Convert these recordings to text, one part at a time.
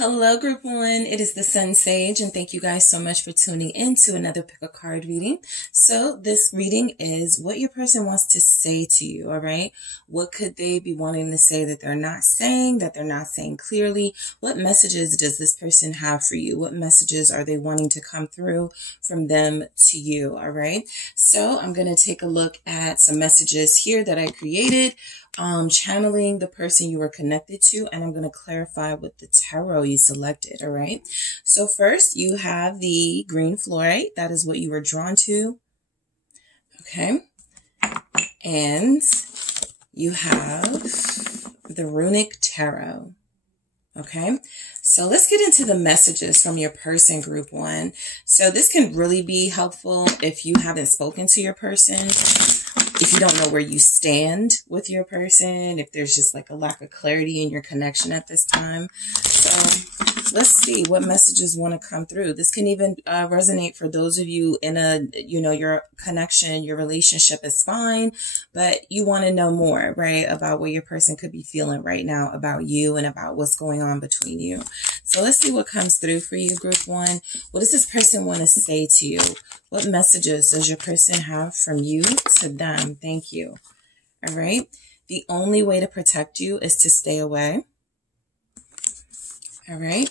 Hello, Group 1. It is the SunSage, and thank you guys so much for tuning in to another pick a card reading. So this reading is what your person wants to say to you, all right? What could they be wanting to say that they're not saying clearly? What messages does this person have for you? What messages are they wanting to come through from them to you, all right? So I'm going to take a look at some messages here that I created, channeling the person you are connected to, and I'm going to clarify what the tarot you selected, all right? So first, you have the green fluorite. That is what you were drawn to, okay? And you have the runic tarot, okay? So let's get into the messages from your person, Group 1. So this can really be helpful if you haven't spoken to your person, if you don't know where you stand with your person, if there's just like a lack of clarity in your connection at this time. So let's see what messages want to come through. This can even resonate for those of you in a, your connection, your relationship is fine, but you want to know more, right, about what your person could be feeling right now about you and about what's going on between you. So let's see what comes through for you, Group 1. What does this person want to say to you? What messages does your person have from you to them? Thank you. All right. The only way to protect you is to stay away. All right.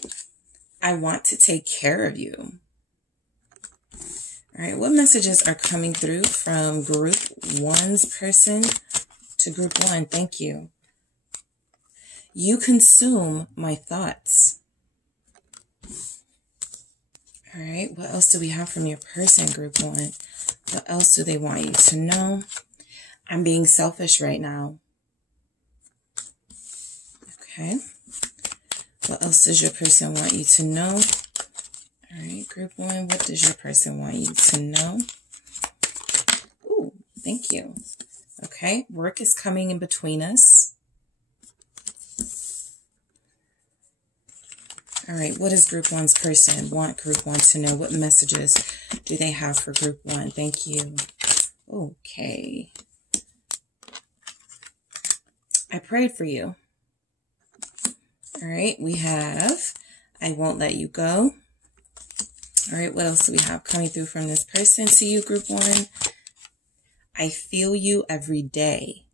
I want to take care of you. All right. What messages are coming through from Group 1's person to Group 1? Thank you. You consume my thoughts. All right, what else do we have from your person, Group 1? What else do they want you to know? I'm being selfish right now. Okay. What else does your person want you to know? All right, Group 1, what does your person want you to know? Ooh, thank you. Okay, work is coming in between us. All right, what does Group 1's person want Group 1 to know? What messages do they have for Group 1? Thank you. Okay. I prayed for you. All right, we have, I won't let you go. All right, what else do we have coming through from this person to you, Group 1? I feel you every day.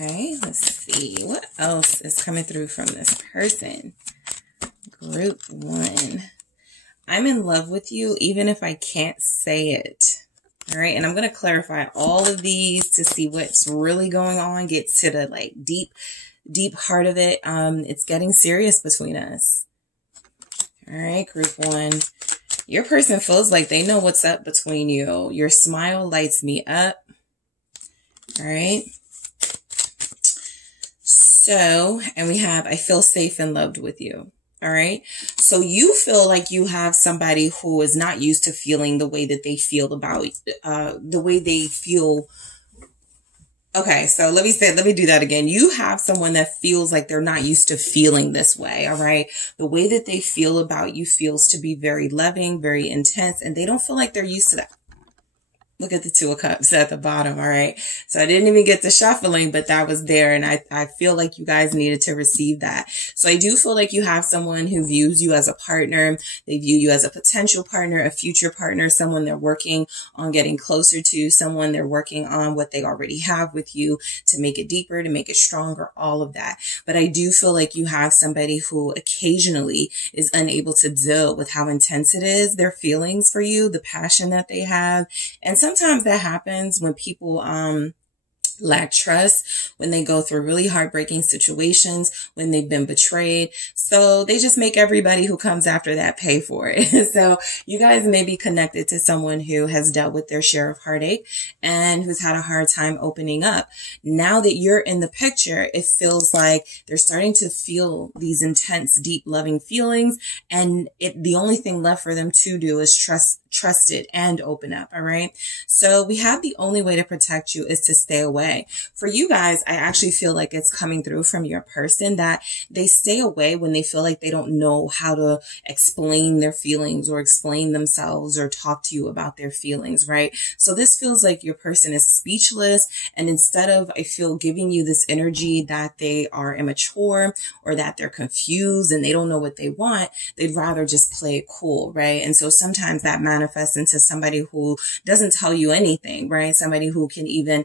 Okay, let's see. What else is coming through from this person? Group 1. I'm in love with you even if I can't say it. All right, and I'm going to clarify all of these to see what's really going on, get to the like deep heart of it. It's getting serious between us. All right, Group 1. Your person feels like they know what's up between you. Your smile lights me up. All right. So, and we have, I feel safe and loved with you. All right. So you feel like you have somebody who is not used to feeling the way that they feel about, the way they feel. Okay. So let me do that again. You have someone that feels like they're not used to feeling this way. All right. The way that they feel about you feels to be very loving, very intense, and they don't feel like they're used to that. Look at the 2 of Cups at the bottom, all right? So I didn't even get the shuffling, but that was there, and I feel like you guys needed to receive that. So I do feel like you have someone who views you as a partner. They view you as a potential partner, a future partner, someone they're working on getting closer to, someone they're working on what they already have with you to make it deeper, to make it stronger, all of that. But I do feel like you have somebody who occasionally is unable to deal with how intense it is, their feelings for you, the passion that they have, and sometimes that happens when people lack trust, when they go through really heartbreaking situations, when they've been betrayed. So they just make everybody who comes after that pay for it. So you guys may be connected to someone who has dealt with their share of heartache and who's had a hard time opening up. Now that you're in the picture, it feels like they're starting to feel these intense, deep, loving feelings. And the only thing left for them to do is trust it and open up. All right. So we have the only way to protect you is to stay away. away. For you guys, I actually feel like it's coming through from your person that they stay away when they feel like they don't know how to explain their feelings or explain themselves or talk to you about their feelings, right? So this feels like your person is speechless, and instead of, I feel, giving you this energy that they are immature or that they're confused and they don't know what they want, they'd rather just play it cool, right? And so sometimes that manifests into somebody who doesn't tell you anything, right? Somebody who can even,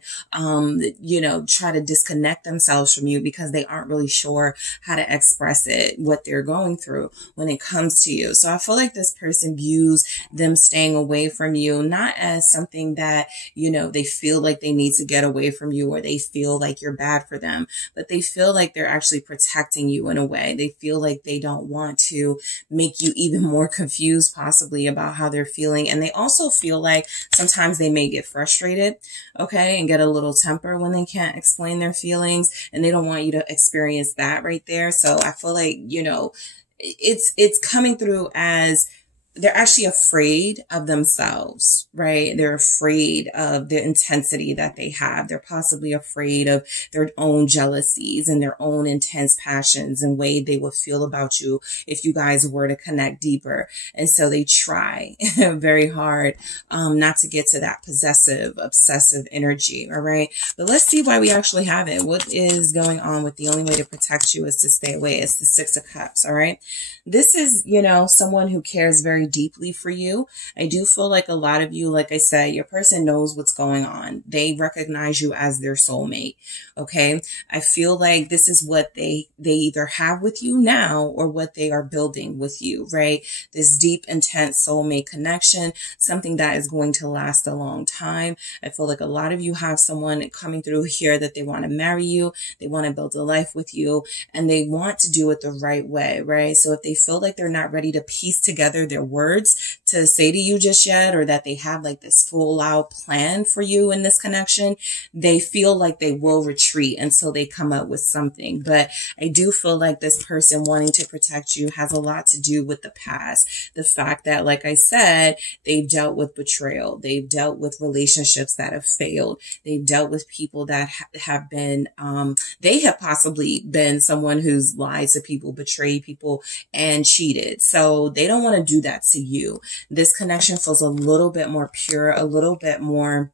you know, try to disconnect themselves from you because they aren't really sure how to express it, what they're going through when it comes to you. So I feel like this person views them staying away from you not as something that, you know, they feel like they need to get away from you or they feel like you're bad for them, but they feel like they're actually protecting you in a way. They feel like they don't want to make you even more confused possibly about how they're feeling. And they also feel like sometimes they may get frustrated, okay, and get a little temper when they can't explain their feelings, and they don't want you to experience that right there. So I feel like, you know, it's coming through as they're actually afraid of themselves, right? They're afraid of the intensity that they have. They're possibly afraid of their own jealousies and their own intense passions and way they would feel about you if you guys were to connect deeper. And so they try very hard not to get to that possessive, obsessive energy, all right? But let's see why we actually have it. What is going on with the only way to protect you is to stay away? It's the Six of Cups, all right? This is, you know, someone who cares very deeply for you. I do feel like a lot of you, like I said, your person knows what's going on. They recognize you as their soulmate. Okay. I feel like this is what they either have with you now or what they are building with you, right? This deep, intense soulmate connection, something that is going to last a long time. I feel like a lot of you have someone coming through here that they want to marry you. They want to build a life with you, and they want to do it the right way, right? So if they feel like they're not ready to piece together their words to say to you just yet, or that they have like this full out plan for you in this connection, they feel like they will retreat until they come up with something. But I do feel like this person wanting to protect you has a lot to do with the past. The fact that, like I said, they've dealt with betrayal. They've dealt with relationships that have failed. They've dealt with people that have been, they have possibly been someone who's lied to people, betrayed people, and cheated. So they don't want to do that to you. This connection feels a little bit more pure, a little bit more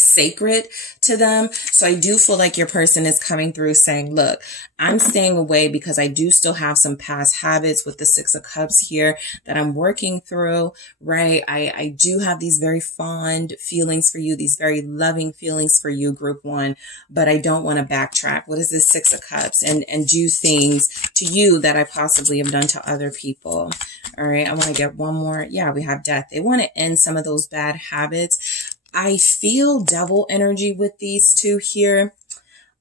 sacred to them. So I do feel like your person is coming through saying, look, I'm staying away because I do still have some past habits with the Six of Cups here that I'm working through, right? I do have these very fond feelings for you, these very loving feelings for you, group one, but I don't want to backtrack. What is this Six of Cups? And do things to you that I possibly have done to other people. All right. I want to get one more. Yeah, we have Death. They want to end some of those bad habits. I feel Devil energy with these two here.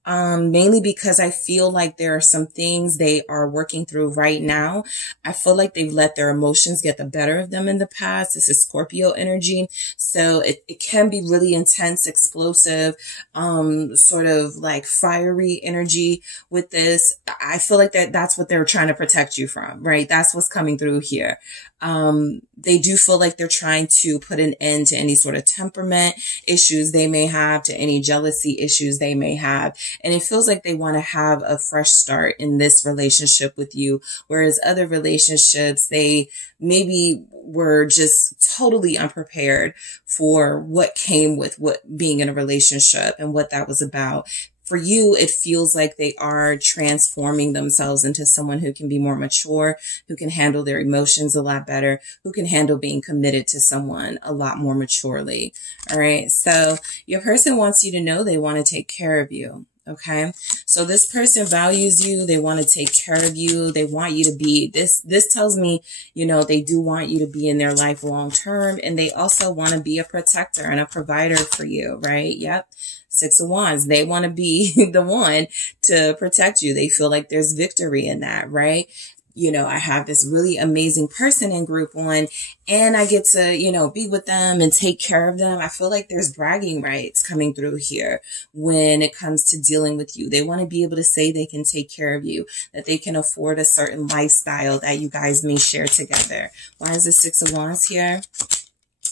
Mainly because I feel like there are some things they are working through right now. I feel like they've let their emotions get the better of them in the past. This is Scorpio energy. So it can be really intense, explosive, sort of like fiery energy with this. I feel like that's what they're trying to protect you from, right? That's what's coming through here. They do feel like they're trying to put an end to any sort of temperament issues they may have, to any jealousy issues they may have. And it feels like they want to have a fresh start in this relationship with you. Whereas other relationships, they maybe were just totally unprepared for what came with what being in a relationship and what that was about. For you, it feels like they are transforming themselves into someone who can be more mature, who can handle their emotions a lot better, who can handle being committed to someone a lot more maturely. All right. So your person wants you to know they want to take care of you. Okay. So this person values you. They want to take care of you. They want you to be this tells me, you know, they do want you to be in their life long term. And they also want to be a protector and a provider for you. Right. Yep. Six of Wands. They want to be the one to protect you. They feel like there's victory in that. Right. You know, I have this really amazing person in group one and I get to, you know, be with them and take care of them. I feel like there's bragging rights coming through here when it comes to dealing with you. They want to be able to say they can take care of you, that they can afford a certain lifestyle that you guys may share together. Why is the Six of Wands here?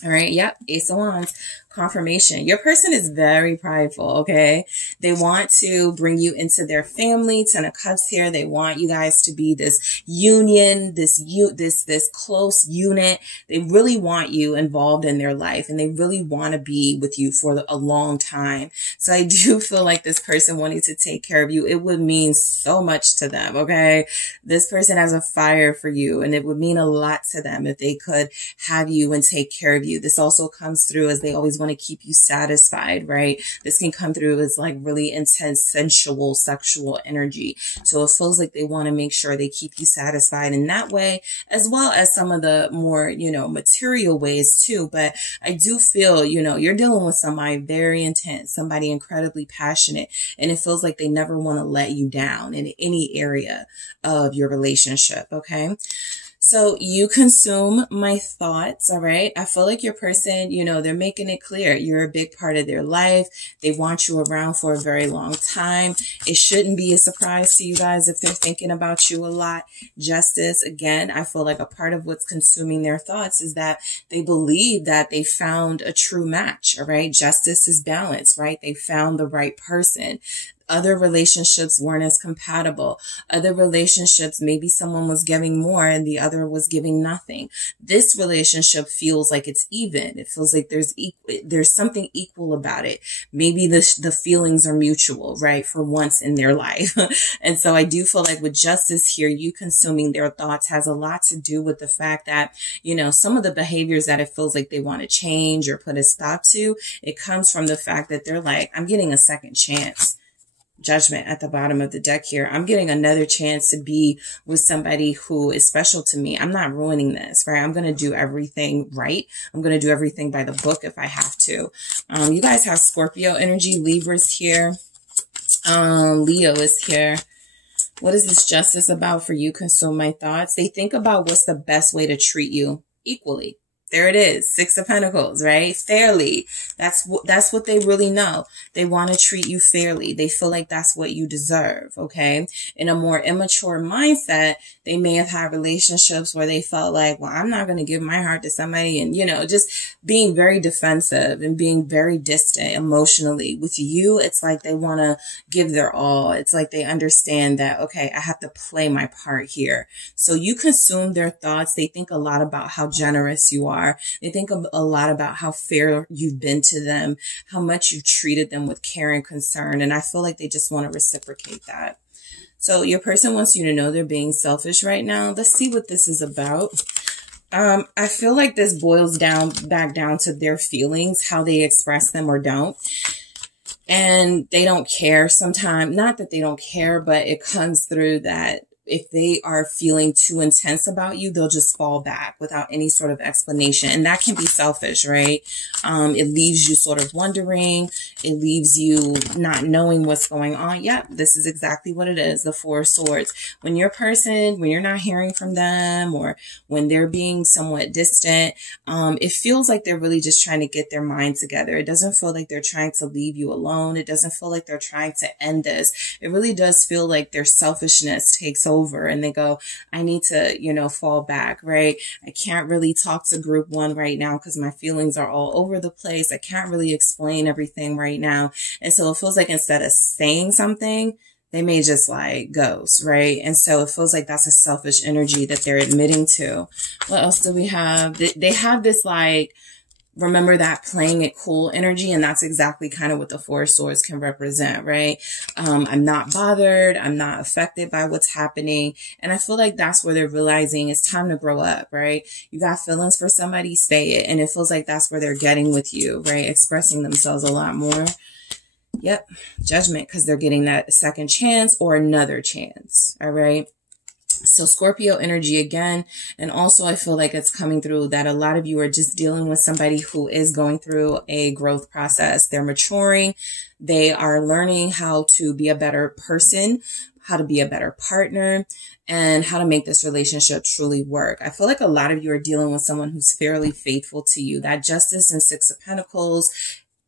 All right. Yep. Ace of Wands. confirmation. Your person is very prideful, okay? They want to bring you into their family. 10 of Cups here. They want you guys to be this union, this close unit. They really want you involved in their life, and they really want to be with you for a long time. So I do feel like this person wanting to take care of you, it would mean so much to them, okay? This person has a fire for you, and it would mean a lot to them if they could have you and take care of you. This also comes through as they always want to keep you satisfied, right? This can come through as like really intense, sensual, sexual energy. So it feels like they want to make sure they keep you satisfied in that way, as well as some of the more, you know, material ways too. But I do feel, you know, you're dealing with somebody very intense, somebody incredibly passionate, and it feels like they never want to let you down in any area of your relationship, okay? So you consume my thoughts, all right? I feel like your person, you know, they're making it clear. You're a big part of their life. They want you around for a very long time. It shouldn't be a surprise to you guys if they're thinking about you a lot. Justice, again, I feel like a part of what's consuming their thoughts is that they believe that they found a true match, all right? Justice is balance, right? They found the right person. Other relationships weren't as compatible. Other relationships, maybe someone was giving more and the other was giving nothing. This relationship feels like it's even. It feels like there's something equal about it. Maybe the feelings are mutual, right? For once in their life. And so I do feel like with justice here, you consuming their thoughts has a lot to do with the fact that, you know, some of the behaviors that it feels like they want to change or put a stop to, it comes from the fact that they're like, I'm getting a second chance. Judgment at the bottom of the deck here. I'm getting another chance to be with somebody who is special to me. I'm not ruining this, right? I'm going to do everything right. I'm going to do everything by the book if I have to. You guys have Scorpio energy. Libra's here. Leo is here. What is this justice about for you? Consume my thoughts. They think about what's the best way to treat you equally. There it is. 6 of Pentacles, right? Fairly. That's what they really know. They want to treat you fairly. They feel like that's what you deserve, okay? In a more immature mindset, they may have had relationships where they felt like, well, I'm not going to give my heart to somebody, and, you know, just being very defensive and being very distant emotionally. With you, it's like they want to give their all. It's like they understand that, okay, I have to play my part here. So you consume their thoughts. They think a lot about how generous you are. They think a lot about how fair you've been to them, how much you've treated them with care and concern. And I feel like they just want to reciprocate that. So your person wants you to know they're being selfish right now. Let's see what this is about. I feel like this boils back down to their feelings, how they express them or don't. And they don't care sometimes. Not that they don't care, but it comes through that if they are feeling too intense about you, they'll just fall back without any sort of explanation. And that can be selfish, right? It leaves you sort of wondering. It leaves you not knowing what's going on. Yep, this is exactly what it is. The 4 of Swords. When you're not hearing from them, or when they're being somewhat distant, it feels like they're really just trying to get their mind together. It doesn't feel like they're trying to leave you alone. It doesn't feel like they're trying to end this. It really does feel like their selfishness takes over and they go, I need to, you know, fall back, right? I can't really talk to group 1 right now because my feelings are all over the place. I can't really explain everything right now. And so it feels like instead of saying something, they may just like ghost, right? And so it feels like that's a selfish energy that they're admitting to. What else do we have? They have this like, remember that playing it cool energy, and that's exactly kind of what the 4 of Swords can represent, right? I'm not bothered. I'm not affected by what's happening. And I feel like that's where they're realizing it's time to grow up, right? You got feelings for somebody, say it. And it feels like that's where they're getting with you, right? Expressing themselves a lot more. Yep. Judgment, because they're getting that second chance or another chance. All right. So Scorpio energy again. And also I feel like it's coming through that a lot of you are just dealing with somebody who is going through a growth process. They're maturing. They are learning how to be a better person, how to be a better partner, and how to make this relationship truly work. I feel like a lot of you are dealing with someone who's fairly faithful to you. That Justice and 6 of Pentacles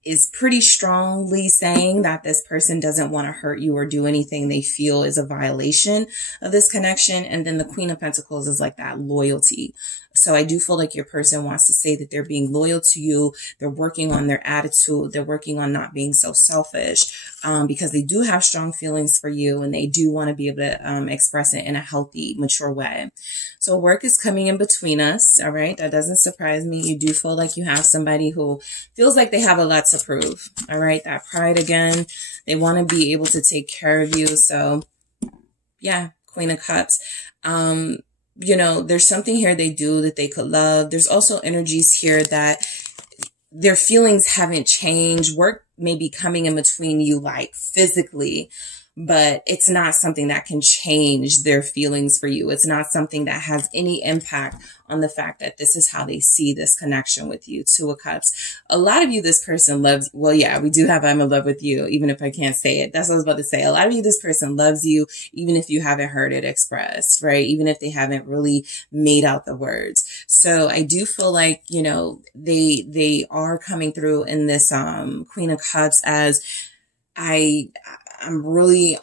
is pretty strongly saying that this person doesn't want to hurt you or do anything they feel is a violation of this connection. And then the Queen of Pentacles is like that loyalty. So I do feel like your person wants to say that they're being loyal to you. They're working on their attitude. They're working on not being so selfish, because they do have strong feelings for you, and they do want to be able to express it in a healthy, mature way. So work is coming in between us. All right. That doesn't surprise me. You do feel like you have somebody who feels like they have a lot to prove. All right. That pride again, they want to be able to take care of you. So yeah, Queen of Cups. You know, there's something here they do that they could love. There's also energies here that their feelings haven't changed. Work may be coming in between you, like physically, but it's not something that can change their feelings for you. It's not something that has any impact on the fact that this is how they see this connection with you. Two of Cups. A lot of you, this person loves, well, yeah, we do have I'm in love with you, even if I can't say it. That's what I was about to say. A lot of you, this person loves you, even if you haven't heard it expressed, right? Even if they haven't really made out the words. So I do feel like, you know, they are coming through in this, Queen of Cups as I'm really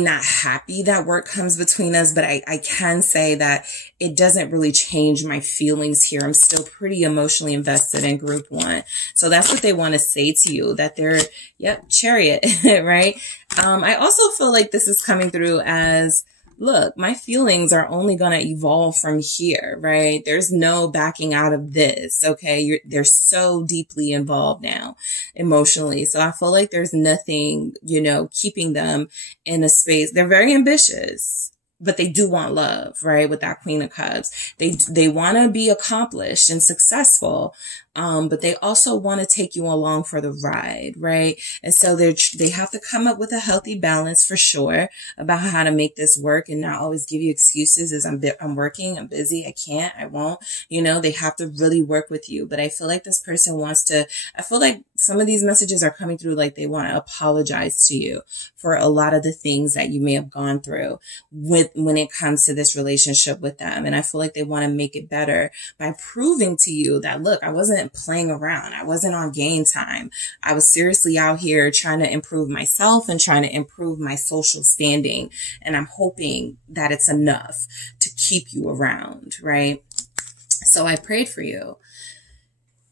not happy that work comes between us, but I can say that it doesn't really change my feelings here. I'm still pretty emotionally invested in group one. So that's what they want to say to you, that they're, yep, Chariot, right? I also feel like this is coming through as, look, my feelings are only going to evolve from here, right? There's no backing out of this, okay? They're so deeply involved now emotionally. So I feel like there's nothing, you know, keeping them in a space. They're very ambitious, but they do want love, right? With that Queen of Cups. They want to be accomplished and successful. But they also want to take you along for the ride, right? And so they have to come up with a healthy balance for sure about how to make this work and not always give you excuses as I'm working, I'm busy, I can't, I won't, you know, they have to really work with you. But I feel like this person I feel like some of these messages are coming through like they want to apologize to you for a lot of the things that you may have gone through when it comes to this relationship with them. And I feel like they want to make it better by proving to you that, look, I wasn't playing around. I wasn't on game time. I was seriously out here trying to improve myself and trying to improve my social standing. And I'm hoping that it's enough to keep you around, right? So I prayed for you.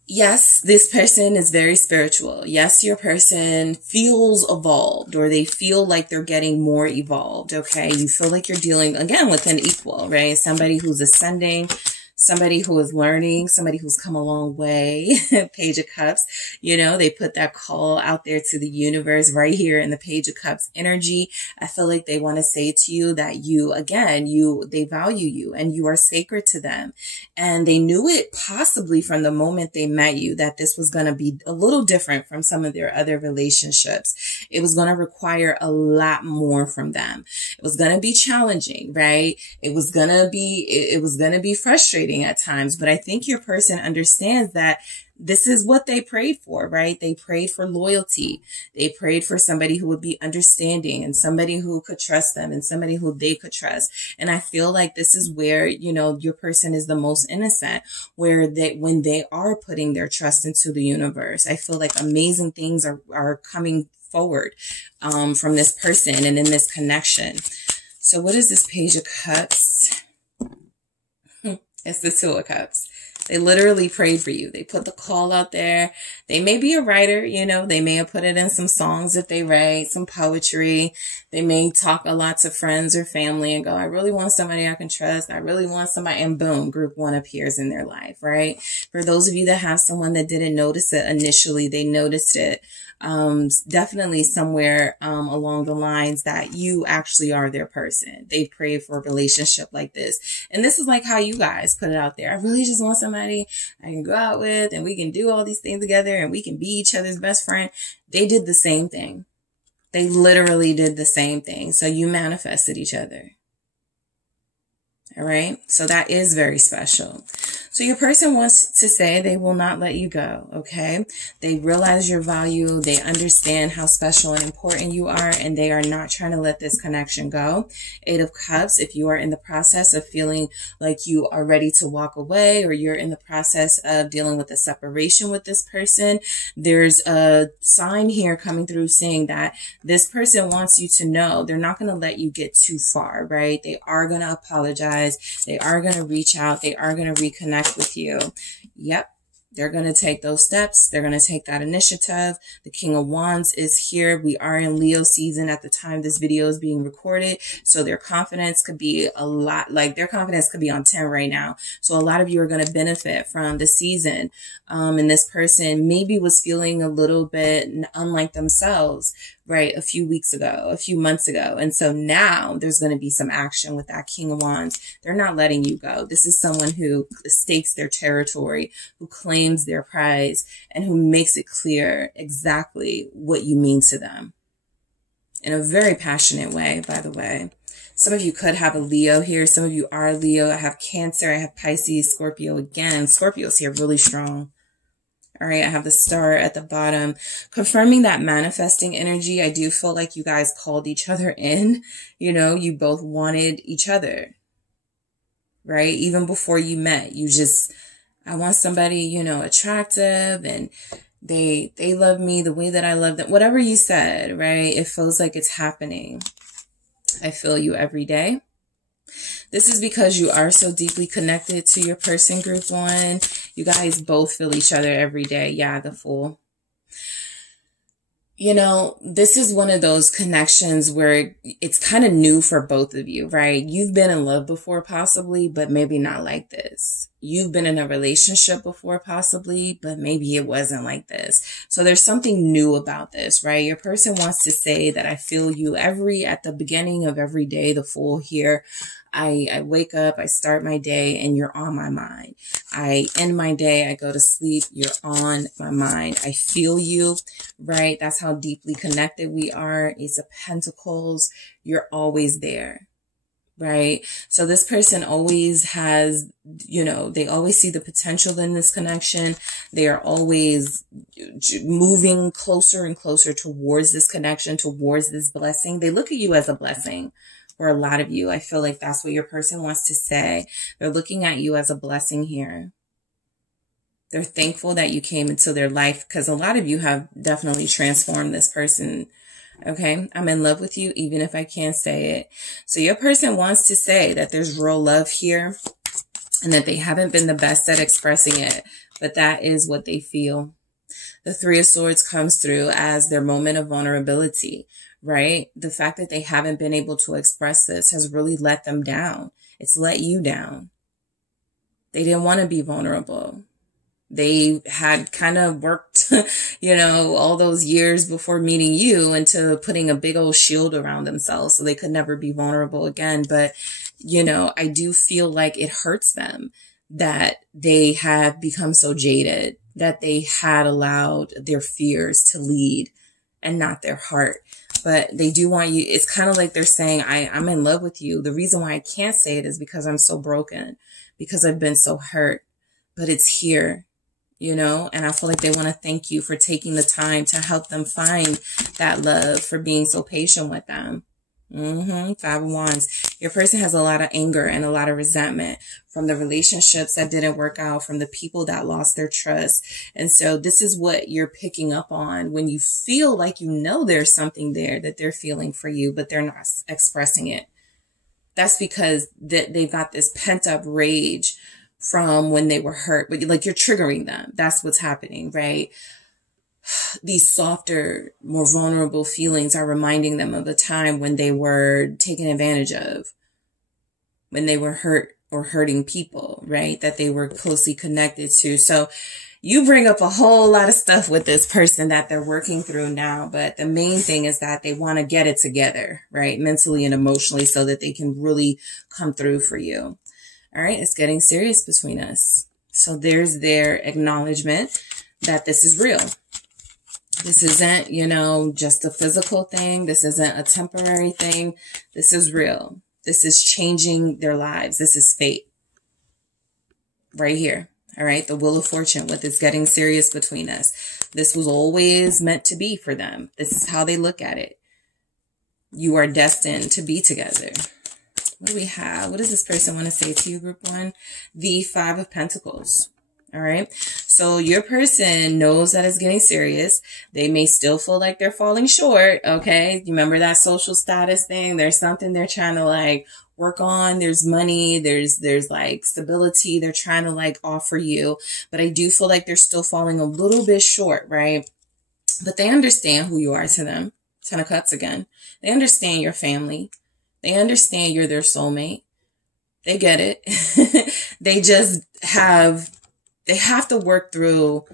Yes, this person is very spiritual. Yes, your person feels evolved, or they feel like they're getting more evolved. Okay. You feel like you're dealing again with an equal, right? Somebody who's ascending, somebody who is learning, somebody who's come a long way. Page of Cups, you know, they put that call out there to the universe right here in the Page of Cups energy. I feel like they want to say to you that they value you and you are sacred to them. And they knew it possibly from the moment they met you that this was going to be a little different from some of their other relationships. It was going to require a lot more from them. It was going to be challenging, right? It was going to be frustrating at times, but I think your person understands that this is what they prayed for, right? They prayed for loyalty. They prayed for somebody who would be understanding and somebody who could trust them and somebody who they could trust. And I feel like this is where, you know, your person is the most innocent, where when they are putting their trust into the universe, I feel like amazing things are coming forward, from this person and in this connection. So what is this Page of Cups? It's the Two of Cups. They literally prayed for you. They put the call out there. They may be a writer, you know, they may have put it in some songs that they write, some poetry. They may talk a lot to friends or family and go, I really want somebody I can trust. I really want somebody, and boom, group one appears in their life, right? For those of you that have someone that didn't notice it initially, they noticed it. Definitely somewhere along the lines that you actually are their person. They prayed for a relationship like this. And this is like how you guys put it out there. I really just want somebody I can go out with and we can do all these things together and we can be each other's best friend. They did the same thing. They literally did the same thing. So you manifested each other. All right. So that is very special. So your person wants to say they will not let you go, okay? They realize your value. They understand how special and important you are, and they are not trying to let this connection go. Eight of Cups, if you are in the process of feeling like you are ready to walk away, or you're in the process of dealing with a separation with this person, there's a sign here coming through saying that this person wants you to know they're not going to let you get too far, right? They are going to apologize. They are going to reach out. They are going to reconnect with you. Yep. They're going to take those steps. They're going to take that initiative. The King of Wands is here. We are in Leo season at the time this video is being recorded. So their confidence could be a lot, like their confidence could be on 10 right now. So a lot of you are going to benefit from the season. And this person maybe was feeling a little bit unlike themselves, right? A few weeks ago, a few months ago. And so now there's going to be some action with that King of Wands. They're not letting you go. This is someone who stakes their territory, who claims their prize, and who makes it clear exactly what you mean to them in a very passionate way, by the way. Some of you could have a Leo here. Some of you are Leo. I have Cancer. I have Pisces, Scorpio again. Scorpio's here really strong. All right, I have the Star at the bottom, confirming that manifesting energy. I do feel like you guys called each other in. You know, you both wanted each other, right? Even before you met, you just, I want somebody, you know, attractive, and they love me the way that I love them. Whatever you said, right? It feels like it's happening. I feel you every day. This is because you are so deeply connected to your person, group one. You guys both feel each other every day. Yeah, the Fool. You know, this is one of those connections where it's kind of new for both of you, right? You've been in love before possibly, but maybe not like this. You've been in a relationship before possibly, but maybe it wasn't like this. So there's something new about this, right? Your person wants to say that I feel you at the beginning of every day, the Fool here. I wake up, I start my day, and you're on my mind. I end my day, I go to sleep, you're on my mind. I feel you, right? That's how deeply connected we are. Ace of Pentacles, you're always there, right? So this person always has, you know, they always see the potential in this connection. They are always moving closer and closer towards this connection, towards this blessing. They look at you as a blessing. For a lot of you, I feel like that's what your person wants to say. They're looking at you as a blessing here. They're thankful that you came into their life, because a lot of you have definitely transformed this person. Okay, I'm in love with you, even if I can't say it. So your person wants to say that there's real love here, and that they haven't been the best at expressing it, but that is what they feel. The Three of Swords comes through as their moment of vulnerability. Right? The fact that they haven't been able to express this has really let them down. It's let you down. They didn't want to be vulnerable. They had kind of worked, you know, all those years before meeting you into putting a big old shield around themselves so they could never be vulnerable again. But, you know, I do feel like it hurts them that they have become so jaded, that they had allowed their fears to lead and not their heart. But they do want you. It's kind of like they're saying, I'm in love with you. The reason why I can't say it is because I'm so broken, because I've been so hurt, but it's here, you know, and I feel like they want to thank you for taking the time to help them find that love, for being so patient with them. Five of Wands. Your person has a lot of anger and a lot of resentment from the relationships that didn't work out, from the people that lost their trust. And so this is what you're picking up on when you feel like, you know, there's something there that they're feeling for you, but they're not expressing it. That's because they've got this pent up rage from when they were hurt, but like you're triggering them. That's what's happening, right? These softer, more vulnerable feelings are reminding them of a time when they were taken advantage of, when they were hurt or hurting people, right? That they were closely connected to. So you bring up a whole lot of stuff with this person that they're working through now. But the main thing is that they want to get it together, right? Mentally and emotionally, so that they can really come through for you. All right. It's getting serious between us. So there's their acknowledgement that this is real. This isn't, you know, just a physical thing. This isn't a temporary thing. This is real. This is changing their lives. This is fate. right here. All right. The Wheel of Fortune with it's getting serious between us. This was always meant to be for them. This is how they look at it. You are destined to be together. What do we have? What does this person want to say to you, group one? The Five of Pentacles. All right. So your person knows that it's getting serious. They may still feel like they're falling short. Okay. You remember that social status thing? There's something they're trying to like work on. There's money. There's like stability they're trying to like offer you. But I do feel like they're still falling a little bit short, right? But they understand who you are to them. Ten of Cups again. They understand your family. They understand you're their soulmate. They get it. They just they have to work through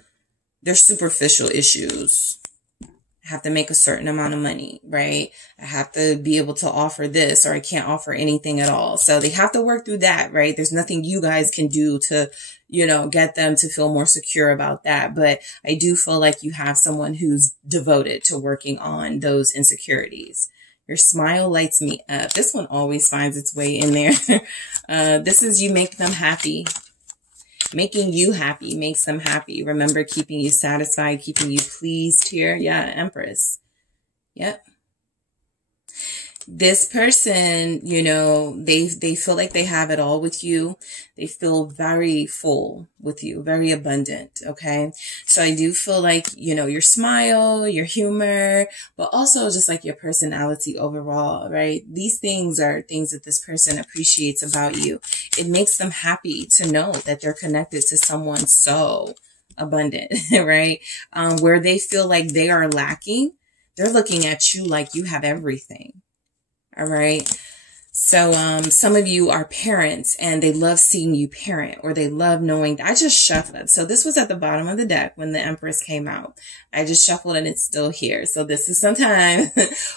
their superficial issues. I have to make a certain amount of money, right? I have to be able to offer this, or I can't offer anything at all. So they have to work through that, right? There's nothing you guys can do to, you know, get them to feel more secure about that. But I do feel like you have someone who's devoted to working on those insecurities. Your smile lights me up. This one always finds its way in there. This is you make them happy. Making you happy makes them happy. Remember, keeping you satisfied, keeping you pleased here. Yeah, Empress. Yep. This person, you know, they feel like they have it all with you. They feel very full with you, very abundant. Okay. So I do feel like, you know, your smile, your humor, but also just like your personality overall, right? These things are things that this person appreciates about you. It makes them happy to know that they're connected to someone so abundant, right? Where they feel like they are lacking, they're looking at you like you have everything. All right. So, some of you are parents and they love seeing you parent, or they love knowing. I just shuffled. So this was at the bottom of the deck when the Empress came out. I just shuffled and it's still here. So this is sometimes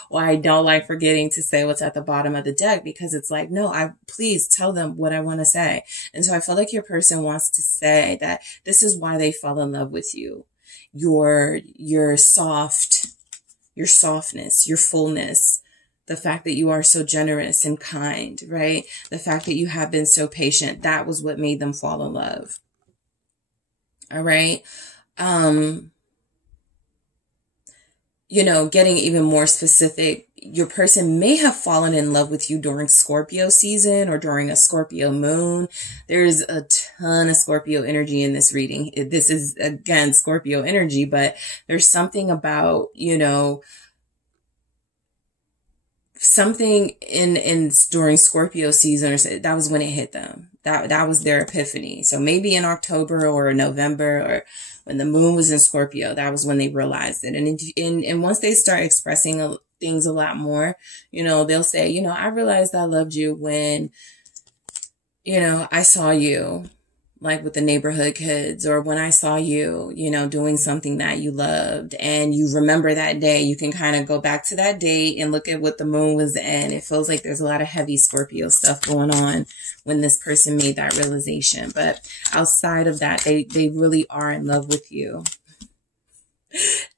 why I don't like forgetting to say what's at the bottom of the deck, because it's like, no, please tell them what I want to say. And so I feel like your person wants to say that this is why they fell in love with you. Your softness, your fullness. The fact that you are so generous and kind, right? The fact that you have been so patient, that was what made them fall in love. All right. You know, getting even more specific, your person may have fallen in love with you during Scorpio season or during a Scorpio moon. There's a ton of Scorpio energy in this reading. This is, again, Scorpio energy, but there's something about, you know, something in during Scorpio season, or that was when it hit them. That was their epiphany. So maybe in October or November, or when the moon was in Scorpio, that was when they realized it. And once they start expressing things a lot more, you know, they'll say, you know, I realized I loved you when, you know, I saw you like with the neighborhood kids, or when I saw you, you know, doing something that you loved and you remember that day. You can kind of go back to that date and look at what the moon was in. It feels like there's a lot of heavy Scorpio stuff going on when this person made that realization. But outside of that, they really are in love with you.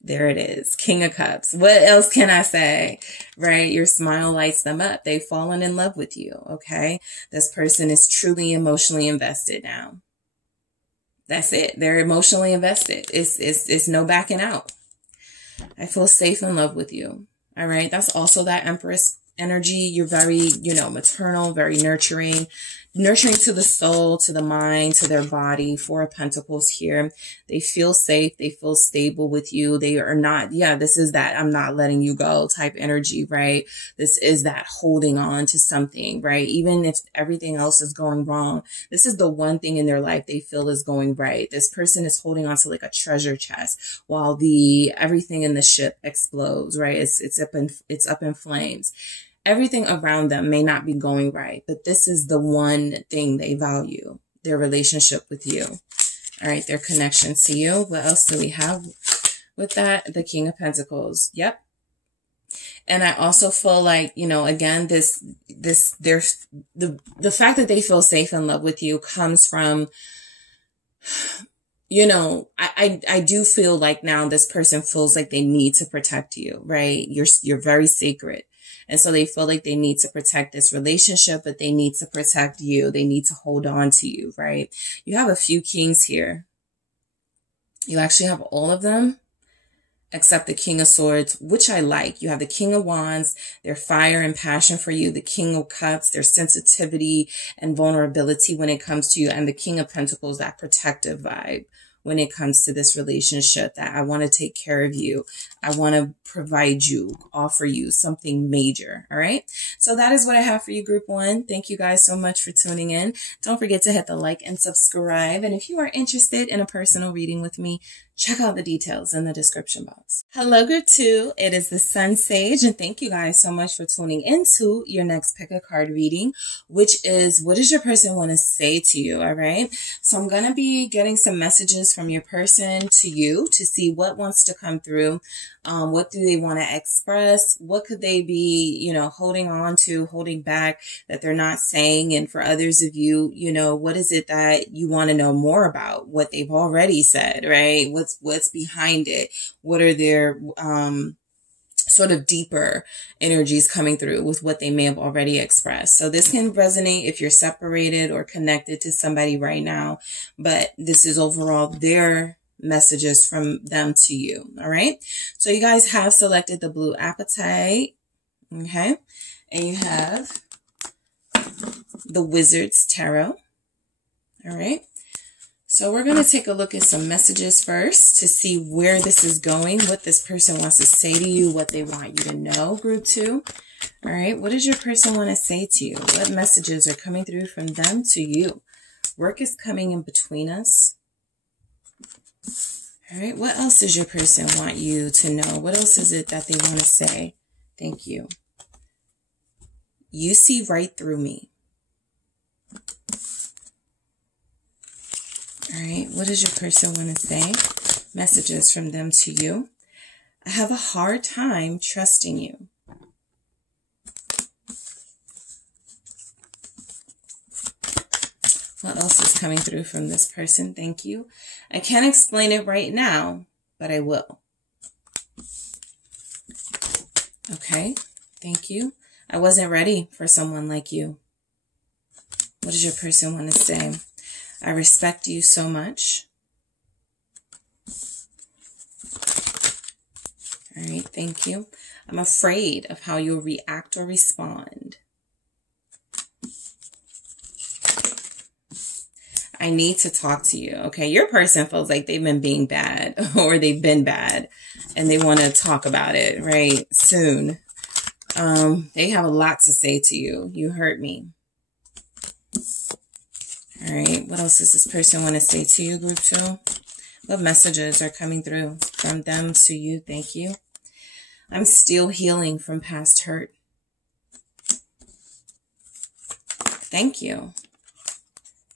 There it is. King of Cups. What else can I say? Right? Your smile lights them up. They've fallen in love with you. Okay. This person is truly emotionally invested now. That's it. They're emotionally invested. It's no backing out. I feel safe in love with you. All right. That's also that Empress energy. You're very, you know, maternal, very nurturing to the soul, to the mind, to their body. Four of Pentacles here. They feel safe. They feel stable with you. They are not, this is that I'm not letting you go type energy, right? This is that holding on to something, right? Even if everything else is going wrong, this is the one thing in their life they feel is going right. This person is holding on to like a treasure chest while everything in the ship explodes, right? It's up in flames. Everything around them may not be going right, but this is the one thing they value, their relationship with you. All right, their connection to you. What else do we have with that? The King of Pentacles. Yep. And I also feel like, you know, again, the fact that they feel safe in love with you comes from, you know, I do feel like now this person feels like they need to protect you, right? You're very sacred. And so they feel like they need to protect this relationship, but they need to protect you. They need to hold on to you, right? You have a few kings here. You actually have all of them except the King of Swords, which I like. You have the King of Wands, their fire and passion for you, the King of Cups, their sensitivity and vulnerability when it comes to you, and the King of Pentacles, that protective vibe when it comes to this relationship, that I want to take care of you. I want to provide you, offer you something major. All right. So that is what I have for you, group one. Thank you guys so much for tuning in. Don't forget to hit the like and subscribe. And if you are interested in a personal reading with me, check out the details in the description box. Hello, group two. It is the Sun Sage, and thank you guys so much for tuning into your next pick a card reading, which is, what does your person want to say to you? All right. So I'm going to be getting some messages from your person to you to see what wants to come through. What do they want to express? What could they be, you know, holding on to, holding back that they're not saying? And for others of you, you know, what is it that you want to know more about? What they've already said, right? What's behind it? What are their, sort of deeper energies coming through with what they may have already expressed? So this can resonate if you're separated or connected to somebody right now, but this is overall their messages from them to you. All right. So you guys have selected the Blue Apatite. Okay. And you have the Wizard's Tarot. All right. So we're going to take a look at some messages first to see where this is going, what this person wants to say to you, what they want you to know, group two. All right. What does your person want to say to you? What messages are coming through from them to you? Work is coming in between us. All right. What else does your person want you to know? What else is it that they want to say? Thank you. You see right through me. All right. What does your person want to say? Messages from them to you. I have a hard time trusting you. What else is coming through from this person? Thank you. I can't explain it right now, but I will. Okay. Thank you. I wasn't ready for someone like you. What does your person want to say? I respect you so much. All right. Thank you. I'm afraid of how you'll react or respond. I need to talk to you. Okay. Your person feels like they've been being bad or they've been bad and they want to talk about it, right? Soon. They have a lot to say to you. You hurt me. All right. What else does this person want to say to you, group two? What messages are coming through from them to you? Thank you. I'm still healing from past hurt. Thank you.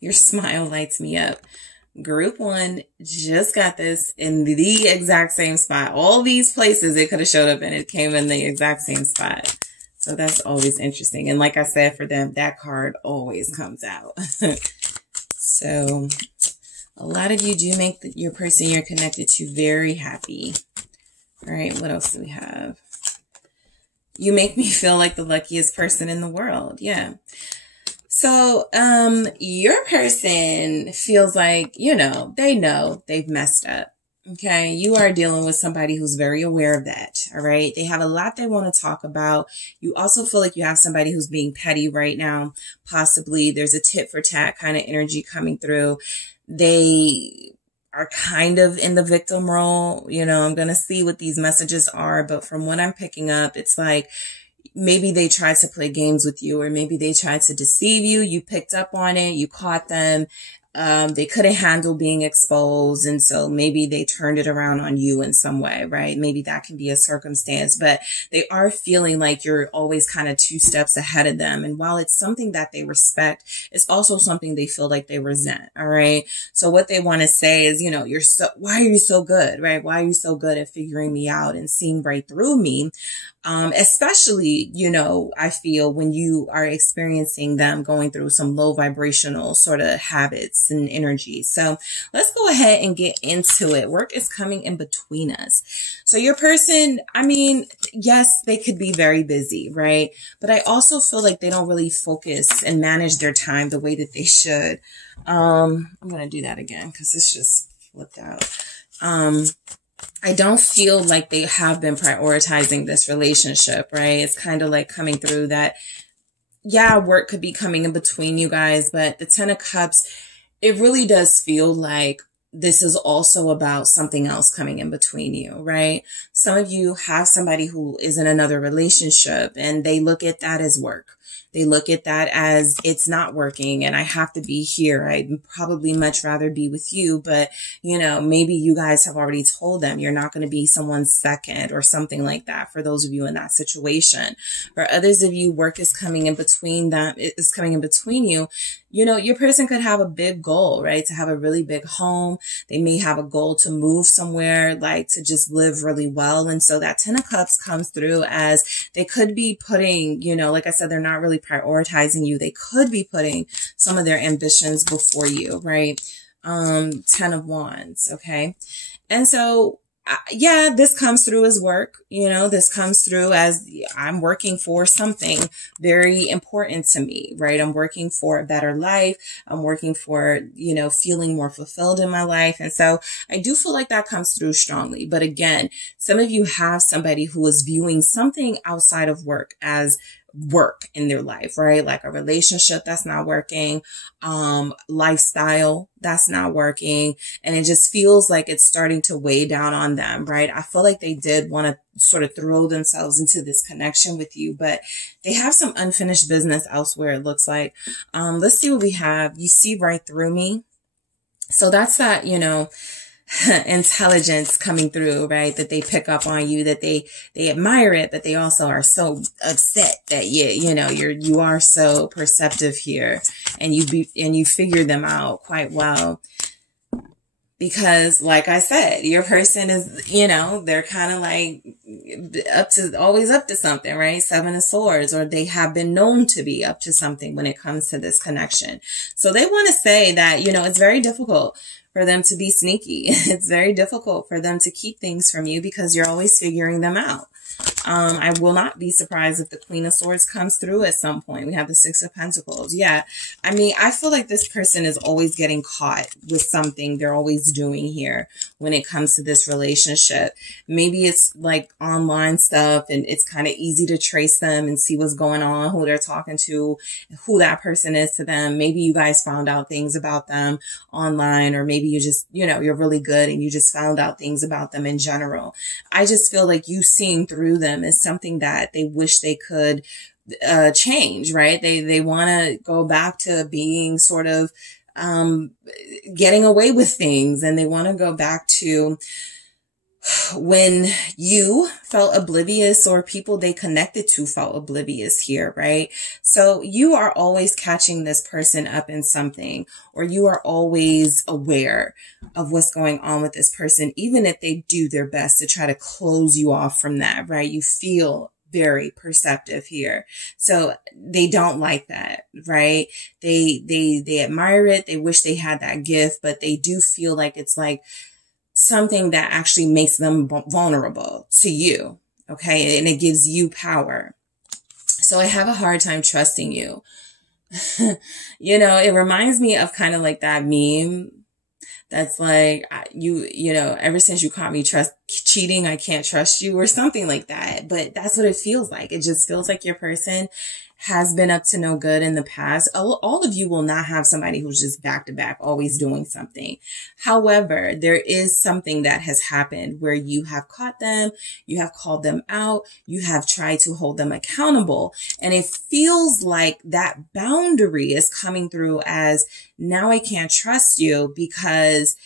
Your smile lights me up. Group one just got this in the exact same spot. All these places it could have showed up and it came in the exact same spot. So that's always interesting. And like I said, for them, that card always comes out. So a lot of you do make your person you're connected to very happy. All right. What else do we have? You make me feel like the luckiest person in the world. Yeah. So, your person feels like, you know they've messed up. Okay. You are dealing with somebody who's very aware of that. All right. They have a lot they want to talk about. You also feel like you have somebody who's being petty right now. Possibly there's a tit for tat kind of energy coming through. They are kind of in the victim role. You know, I'm going to see what these messages are, but from what I'm picking up, it's like, maybe they tried to play games with you, or maybe they tried to deceive you. You picked up on it. You caught them. They couldn't handle being exposed. And so maybe they turned it around on you in some way, right? Maybe that can be a circumstance, but they are feeling like you're always kind of 2 steps ahead of them. And while it's something that they respect, it's also something they feel like they resent. All right. So what they want to say is, you know, why are you so good, right? Why are you so good at figuring me out and seeing right through me? Especially, you know, I feel when you are experiencing them going through some low vibrational sort of habits gifts and energy. So let's go ahead and get into it. Work is coming in between us. So your person, I mean, yes, they could be very busy, right? But I also feel like they don't really focus and manage their time the way that they should. I'm going to do that again because it's just flipped out. I don't feel like they have been prioritizing this relationship, right? It's kind of like coming through that, yeah, work could be coming in between you guys, but the Ten of Cups, it really does feel like this is also about something else coming in between you, right? Some of you have somebody who is in another relationship and they look at that as work. They look at that as it's not working and I have to be here. I'd probably much rather be with you, but you know, maybe you guys have already told them you're not going to be someone's second or something like that for those of you in that situation. For others of you, work is coming in between them. It's coming in between you. You know, your person could have a big goal, right? To have a really big home. They may have a goal to move somewhere, like to just live really well. And so that Ten of Cups comes through as they could be putting, you know, like I said, they're not really prioritizing you. They could be putting some of their ambitions before you, right? Ten of Wands. Okay. And so, yeah, this comes through as work. You know, this comes through as I'm working for something very important to me, right? I'm working for a better life. I'm working for, you know, feeling more fulfilled in my life. And so I do feel like that comes through strongly. But again, some of you have somebody who is viewing something outside of work as work in their life, right? Like a relationship that's not working, lifestyle that's not working. And it just feels like it's starting to weigh down on them, right? I feel like they did want to sort of throw themselves into this connection with you, but they have some unfinished business elsewhere, it looks like. Let's see what we have. You see right through me. So that's that, you know, intelligence coming through, right? That they pick up on you, that they admire it, but they also are so upset that you are so perceptive here and you figure them out quite well. Because like I said, your person is, you know, they're kind of like always up to something, right? Seven of Swords, or they have been known to be up to something when it comes to this connection. So they want to say that, you know, it's very difficult for them to be sneaky. It's very difficult for them to keep things from you because you're always figuring them out. I will not be surprised if the Queen of Swords comes through at some point. We have the Six of Pentacles. Yeah. I mean, I feel like this person is always getting caught with something they're always doing here when it comes to this relationship. Maybe it's like online stuff and it's kind of easy to trace them and see what's going on, who they're talking to, who that person is to them. Maybe you guys found out things about them online, or maybe you just, you know, you're really good and you just found out things about them in general. I just feel like you seeing through them is something that they wish they could change, right? They want to go back to being sort of getting away with things, and they want to go back to when you felt oblivious or people they connected to felt oblivious here, right? So you are always catching this person up in something, or you are always aware of what's going on with this person, even if they do their best to try to close you off from that, right? You feel very perceptive here. So they don't like that, right? They admire it. They wish they had that gift, but they do feel like it's like something that actually makes them vulnerable to you. Okay. And it gives you power. So I have a hard time trusting you. You know, it reminds me of kind of like that meme that's like, you know, ever since you caught me cheating, I can't trust you, or something like that. But that's what it feels like. It just feels like your person has been up to no good in the past. All of you will not have somebody who's just back to back, always doing something. However, there is something that has happened where you have caught them, you have called them out, you have tried to hold them accountable. And it feels like that boundary is coming through as, now I can't trust you because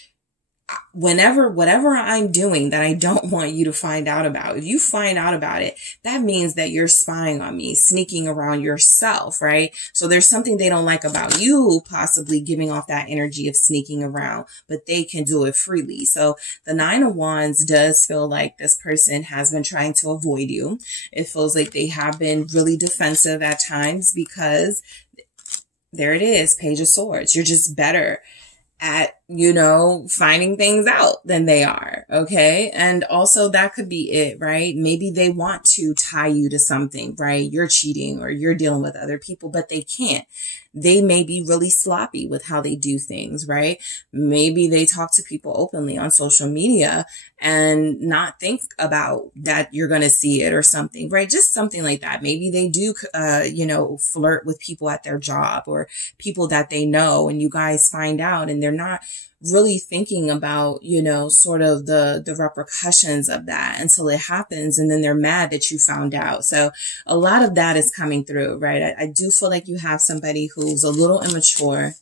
whatever I'm doing that I don't want you to find out about, if you find out about it, that means that you're spying on me, sneaking around yourself, right? So there's something they don't like about you, possibly giving off that energy of sneaking around, but they can do it freely. So the Nine of Wands does feel like this person has been trying to avoid you. It feels like they have been really defensive at times because there it is, Page of Swords. You're just better at, you know, finding things out than they are. Okay. And also that could be it, right? Maybe they want to tie you to something, right? You're cheating or you're dealing with other people, but they can't. They may be really sloppy with how they do things, right? Maybe they talk to people openly on social media and not think about that you're going to see it or something, right? Just something like that. Maybe they do, you know, flirt with people at their job or people that they know, and you guys find out and they're not really thinking about, you know, sort of the repercussions of that until it happens. And then they're mad that you found out. So a lot of that is coming through, right? I do feel like you have somebody who's a little immature.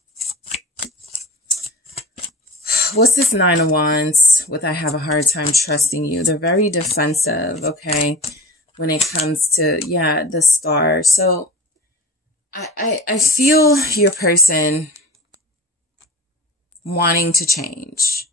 What's this Nine of Wands with I have a hard time trusting you? They're very defensive, okay, when it comes to, yeah, the Star. So I feel your person wanting to change.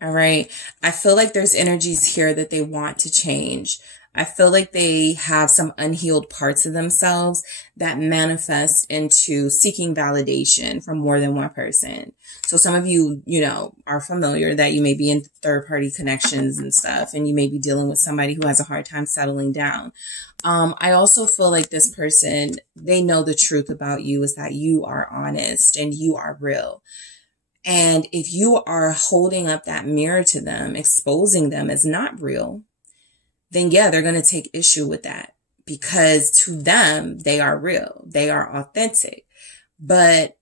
All right. I feel like there's energies here that they want to change. I feel like they have some unhealed parts of themselves that manifest into seeking validation from more than one person. So some of you, you know, are familiar that you may be in third-party connections and stuff, and you may be dealing with somebody who has a hard time settling down. I also feel like this person, they know the truth about you is that you are honest and you are real. And if you are holding up that mirror to them, exposing them as not real, then yeah, they're going to take issue with that, because to them, they are real. They are authentic, but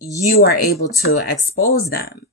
you are able to expose them,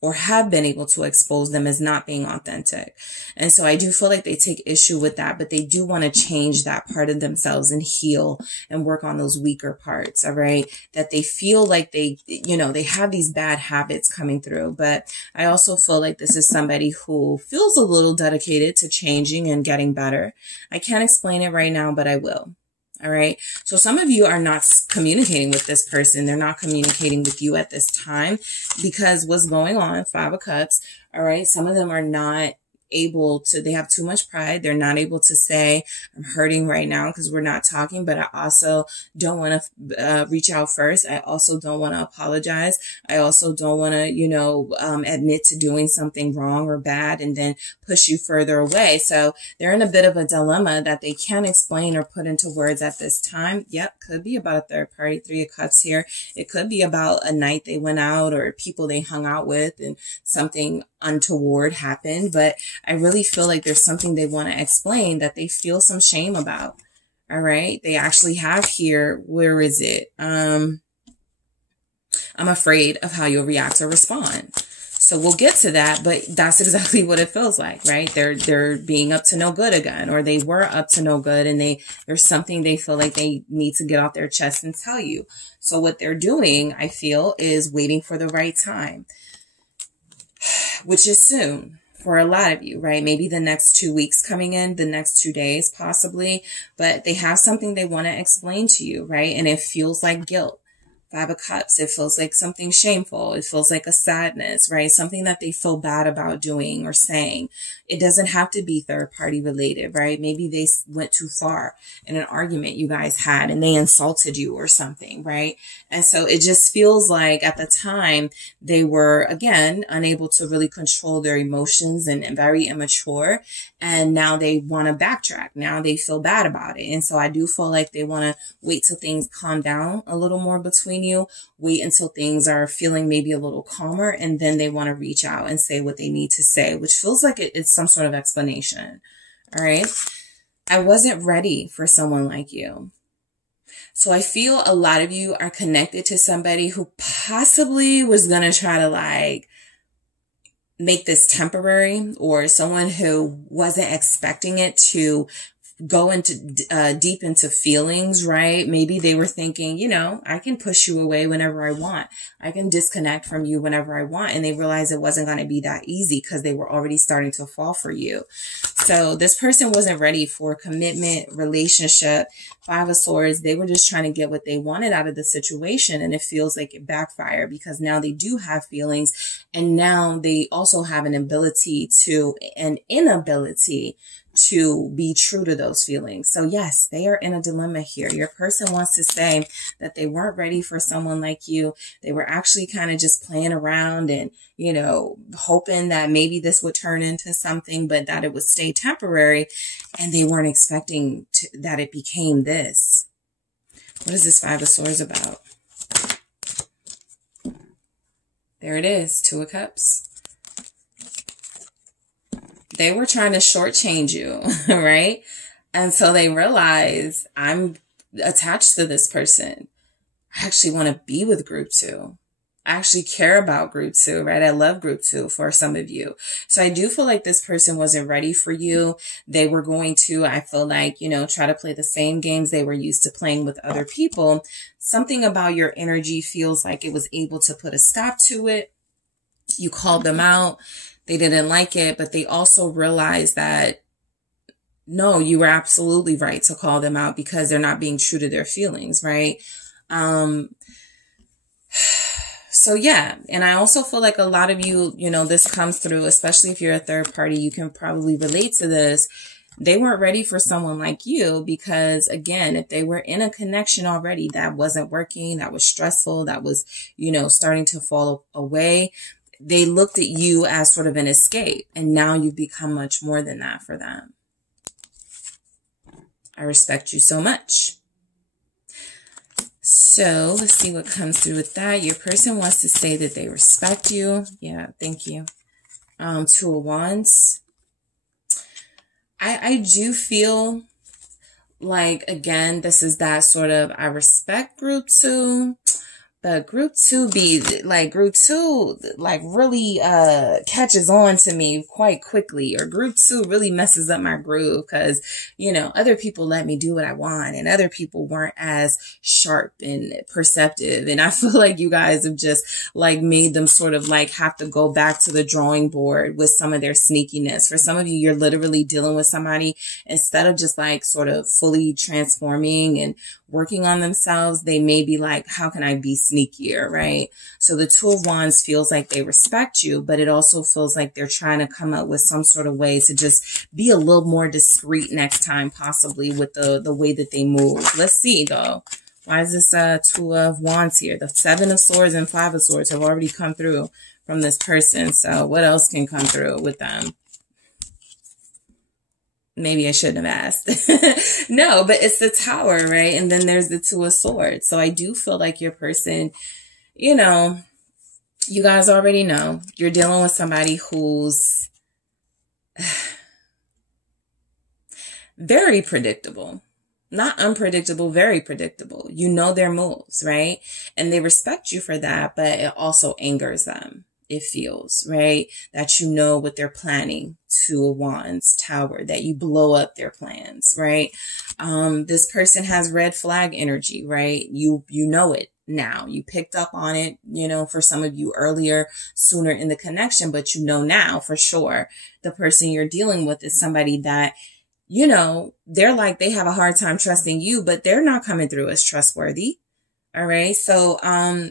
or have been able to expose them as not being authentic. And so I do feel like they take issue with that, but they do want to change that part of themselves and heal and work on those weaker parts. All right. That they feel like they, you know, they have these bad habits coming through. But I also feel like this is somebody who feels a little dedicated to changing and getting better. I can't explain it right now, but I will. All right. So some of you are not communicating with this person. They're not communicating with you at this time because what's going on, Five of Cups. All right. Some of them are not able to, they have too much pride. They're not able to say, I'm hurting right now because we're not talking, but I also don't want to reach out first. I also don't want to apologize. I also don't want to, you know, admit to doing something wrong or bad and then push you further away. So they're in a bit of a dilemma that they can't explain or put into words at this time. Yep. Could be about a third party, Three of Cups here. It could be about a night they went out or people they hung out with and something untoward happened. But I really feel like there's something they want to explain that they feel some shame about. All right. They actually have here. Where is it? I'm afraid of how you'll react or respond. So we'll get to that, but that's exactly what it feels like, right? They're being up to no good again, or they were up to no good, and there's something they feel like they need to get off their chest and tell you. So what they're doing, I feel, is waiting for the right time, which is soon for a lot of you, right? Maybe the next 2 weeks coming in, the next 2 days possibly, but they have something they want to explain to you, right? And it feels like guilt. Five of Cups. It feels like something shameful. It feels like a sadness, right? Something that they feel bad about doing or saying. It doesn't have to be third party related, right? Maybe they went too far in an argument you guys had and they insulted you or something, right? And so it just feels like at the time they were, again, unable to really control their emotions and very immature. And now they want to backtrack. Now they feel bad about it. And so I do feel like they want to wait till things calm down a little more between you, wait until things are feeling maybe a little calmer, and then they want to reach out and say what they need to say, which feels like it's some sort of explanation. All right. I wasn't ready for someone like you. So I feel a lot of you are connected to somebody who possibly was going to try to like make this temporary, or someone who wasn't expecting it to go into deep into feelings, right? Maybe they were thinking, you know, I can push you away whenever I want. I can disconnect from you whenever I want. And they realized it wasn't going to be that easy because they were already starting to fall for you. So this person wasn't ready for commitment, relationship. Five of Swords. They were just trying to get what they wanted out of the situation. And it feels like it backfired because now they do have feelings. And now they also have an inability to be true to those feelings. So yes, they are in a dilemma here. Your person wants to say that they weren't ready for someone like you. They were actually kind of just playing around and, you know, hoping that maybe this would turn into something, but that it would stay temporary. And they weren't expecting that it became this. What is this Five of Swords about? There it is, Two of Cups. They were trying to shortchange you, right? Until they realize, I'm attached to this person. I actually want to be with group 2. I actually care about group 2, right? I love group 2 for some of you. So I do feel like this person wasn't ready for you. They were going to, I feel like, you know, try to play the same games they were used to playing with other people. Something about your energy feels like it was able to put a stop to it. You called them out. They didn't like it, but they also realized that, no, you were absolutely right to call them out because they're not being true to their feelings, right? So yeah, and I also feel like a lot of you, you know, this comes through, especially if you're a third party, you can probably relate to this. They weren't ready for someone like you because, again, if they were in a connection already that wasn't working, that was stressful, that was, you know, starting to fall away, they looked at you as sort of an escape, and now you've become much more than that for them. I respect you so much. So let's see what comes through with that. Your person wants to say that they respect you. Yeah, thank you. Two of Wands. I do feel like, again, this is that sort of, I respect group 2. But group 2 really catches on to me quite quickly, or group 2 really messes up my groove because, you know, other people let me do what I want and other people weren't as sharp and perceptive. And I feel like you guys have just like made them sort of like have to go back to the drawing board with some of their sneakiness. For some of you, you're literally dealing with somebody, instead of just like sort of fully transforming and working on themselves, they may be like, how can I be sneakier, right? So the Two of Wands feels like they respect you, but it also feels like they're trying to come up with some sort of way to just be a little more discreet next time, possibly with the way that they move. Let's see though. Why is this Two of Wands here? The Seven of Swords and Five of Swords have already come through from this person. So what else can come through with them? Maybe I shouldn't have asked. No, but it's the Tower, right? And then there's the Two of Swords. So I do feel like your person, you know, you guys already know you're dealing with somebody who's very predictable. Not unpredictable, very predictable. You know their moves, right? And they respect you for that, but it also angers them. It feels, right? That you know what they're planning. Two of Wands, Tower, that you blow up their plans, right? This person has red flag energy, right? You know it now. You picked up on it, you know, for some of you earlier, sooner in the connection, but you know now for sure the person you're dealing with is somebody that, you know, they're like, they have a hard time trusting you, but they're not coming through as trustworthy. All right. So,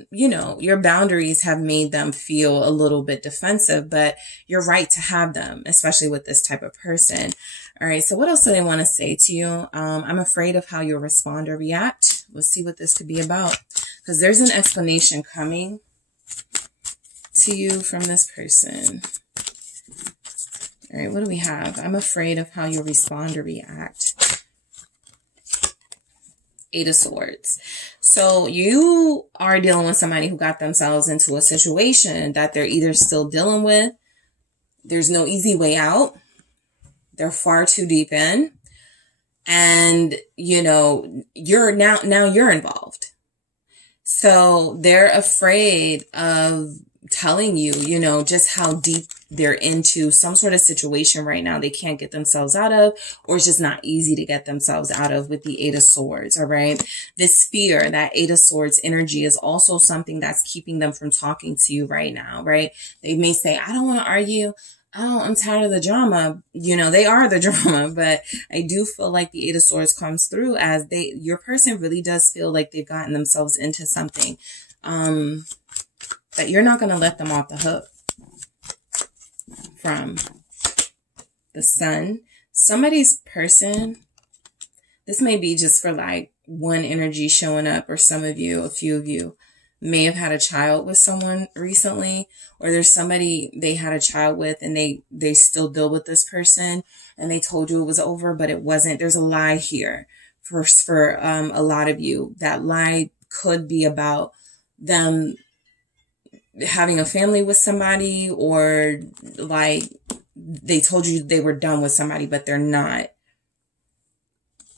you know, your boundaries have made them feel a little bit defensive, but you're right to have them, especially with this type of person. All right. So what else do they want to say to you? I'm afraid of how you'll respond or react. Let's see what this could be about, because there's an explanation coming to you from this person. All right. What do we have? I'm afraid of how you'll respond or react. Eight of Swords. So you are dealing with somebody who got themselves into a situation that they're either still dealing with. There's no easy way out. They're far too deep in. And, you know, you're now you're involved. So they're afraid of telling you, you know, just how deep they're into some sort of situation right now they can't get themselves out of, or it's just not easy to get themselves out of with the Eight of Swords. All right. This fear, that Eight of Swords energy, is also something that's keeping them from talking to you right now. Right. They may say, I don't want to argue. Oh, I'm tired of the drama. You know, they are the drama, but I do feel like the Eight of Swords comes through as your person really does feel like they've gotten themselves into something, that you're not going to let them off the hook from. The Sun, somebody's person, this may be just for like one energy showing up, or some of you, a few of you may have had a child with someone recently, or there's somebody they had a child with and they still deal with this person and they told you it was over, but it wasn't. There's a lie here for a lot of you. That lie could be about them having a family with somebody, or like they told you they were done with somebody, but they're not.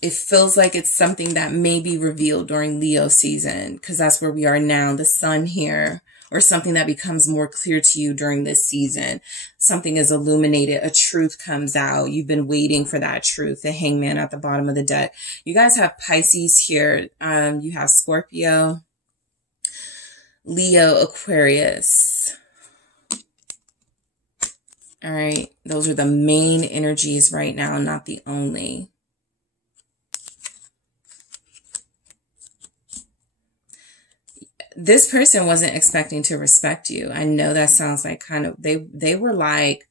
It feels like it's something that may be revealed during Leo season, because that's where we are now, the sun here, or something that becomes more clear to you during this season. Something is illuminated, a truth comes out. You've been waiting for that truth, the Hangman at the bottom of the deck. You guys have Pisces here. You have Scorpio, Leo, Aquarius. All right. Those are the main energies right now, not the only. This person wasn't expecting to respect you. I know that sounds like kind of, they were like,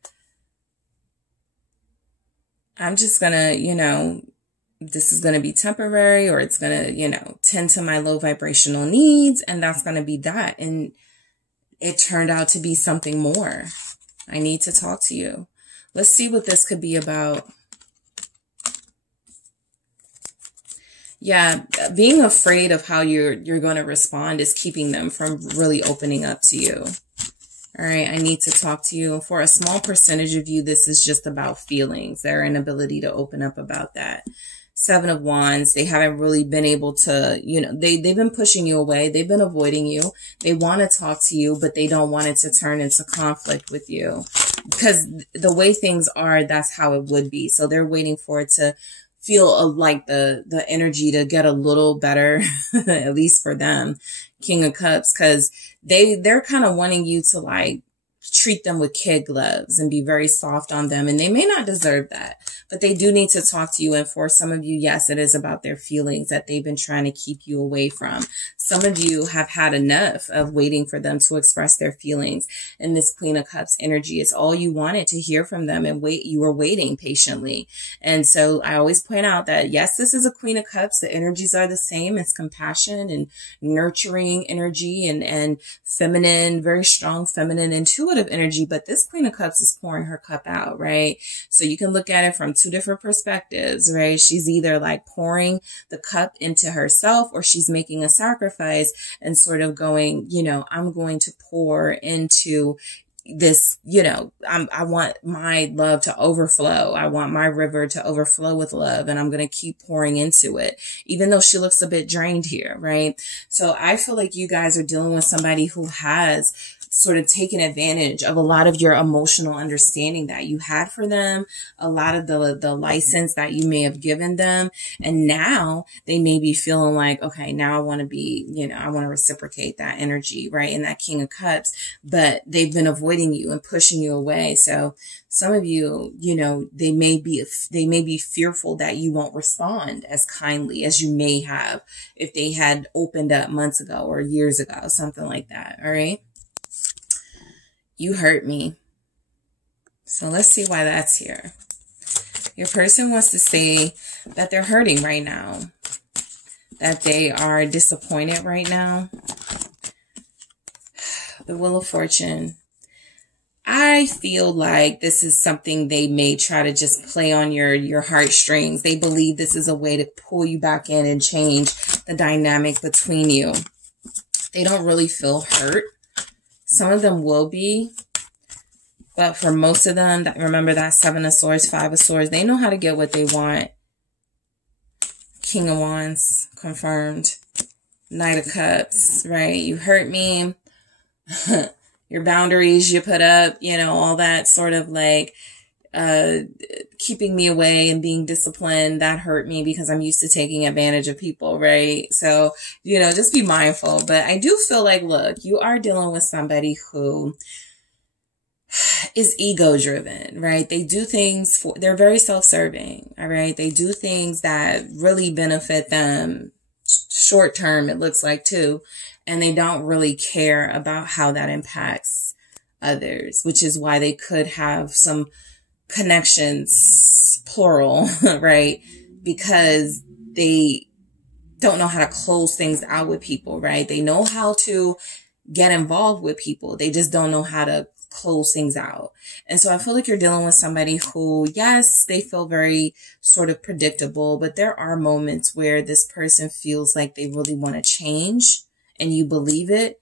I'm just gonna, you know, this is gonna be temporary, or it's gonna, you know, tend to my low vibrational needs, and that's gonna be that. And it turned out to be something more. I need to talk to you. Let's see what this could be about. Yeah, being afraid of how you're going to respond is keeping them from really opening up to you. All right, I need to talk to you. For a small percentage of you, this is just about feelings, their inability to open up about that. Seven of Wands, they haven't really been able to, you know, they've been pushing you away. They've been avoiding you. They want to talk to you, but they don't want it to turn into conflict with you. Because the way things are, that's how it would be. So they're waiting for it to feel like the energy to get a little better, at least for them. King of Cups, because they're kind of wanting you to like treat them with kid gloves and be very soft on them. And they may not deserve that, but they do need to talk to you. And for some of you, yes, it is about their feelings that they've been trying to keep you away from. Some of you have had enough of waiting for them to express their feelings. And this Queen of Cups energy, it's all you wanted to hear from them, and you were waiting patiently. And so I always point out that yes, this is a Queen of Cups. The energies are the same. It's compassion and nurturing energy and feminine, very strong feminine, intuitive energy. But this Queen of Cups is pouring her cup out, right? So you can look at it from two different perspectives, right? She's either like pouring the cup into herself, or she's making a sacrifice and sort of going, you know, I'm going to pour into this, you know, I want my love to overflow. I want my river to overflow with love, and I'm going to keep pouring into it, even though she looks a bit drained here, right? So I feel like you guys are dealing with somebody who has sort of taken advantage of a lot of your emotional understanding that you had for them, a lot of the license that you may have given them. And now they may be feeling like, okay, now I want to be, you know, I want to reciprocate that energy, right? And that King of Cups, but they've been avoiding you and pushing you away. So some of you, you know, they may be fearful that you won't respond as kindly as you may have if they had opened up months ago or years ago, something like that. All right. You hurt me. So let's see why that's here. Your person wants to say that they're hurting right now, that they are disappointed right now. The Wheel of Fortune. I feel like this is something they may try to just play on your heartstrings. They believe this is a way to pull you back in and change the dynamic between you. They don't really feel hurt. Some of them will be, but for most of them, remember that Seven of Swords, Five of Swords, they know how to get what they want. King of Wands, confirmed. Knight of Cups, right? You hurt me. Your boundaries you put up, you know, all that sort of like keeping me away and being disciplined, that hurt me because I'm used to taking advantage of people, right? So, you know, just be mindful. But I do feel like, look, you are dealing with somebody who is ego driven, right? They do things they're very self-serving, all right? They do things that really benefit them short term, it looks like too. And they don't really care about how that impacts others, which is why they could have some connections it's plural, right? Because they don't know how to close things out with people, right? They know how to get involved with people. They just don't know how to close things out. And so I feel like you're dealing with somebody who, yes, they feel very sort of predictable, but there are moments where this person feels like they really want to change and you believe it.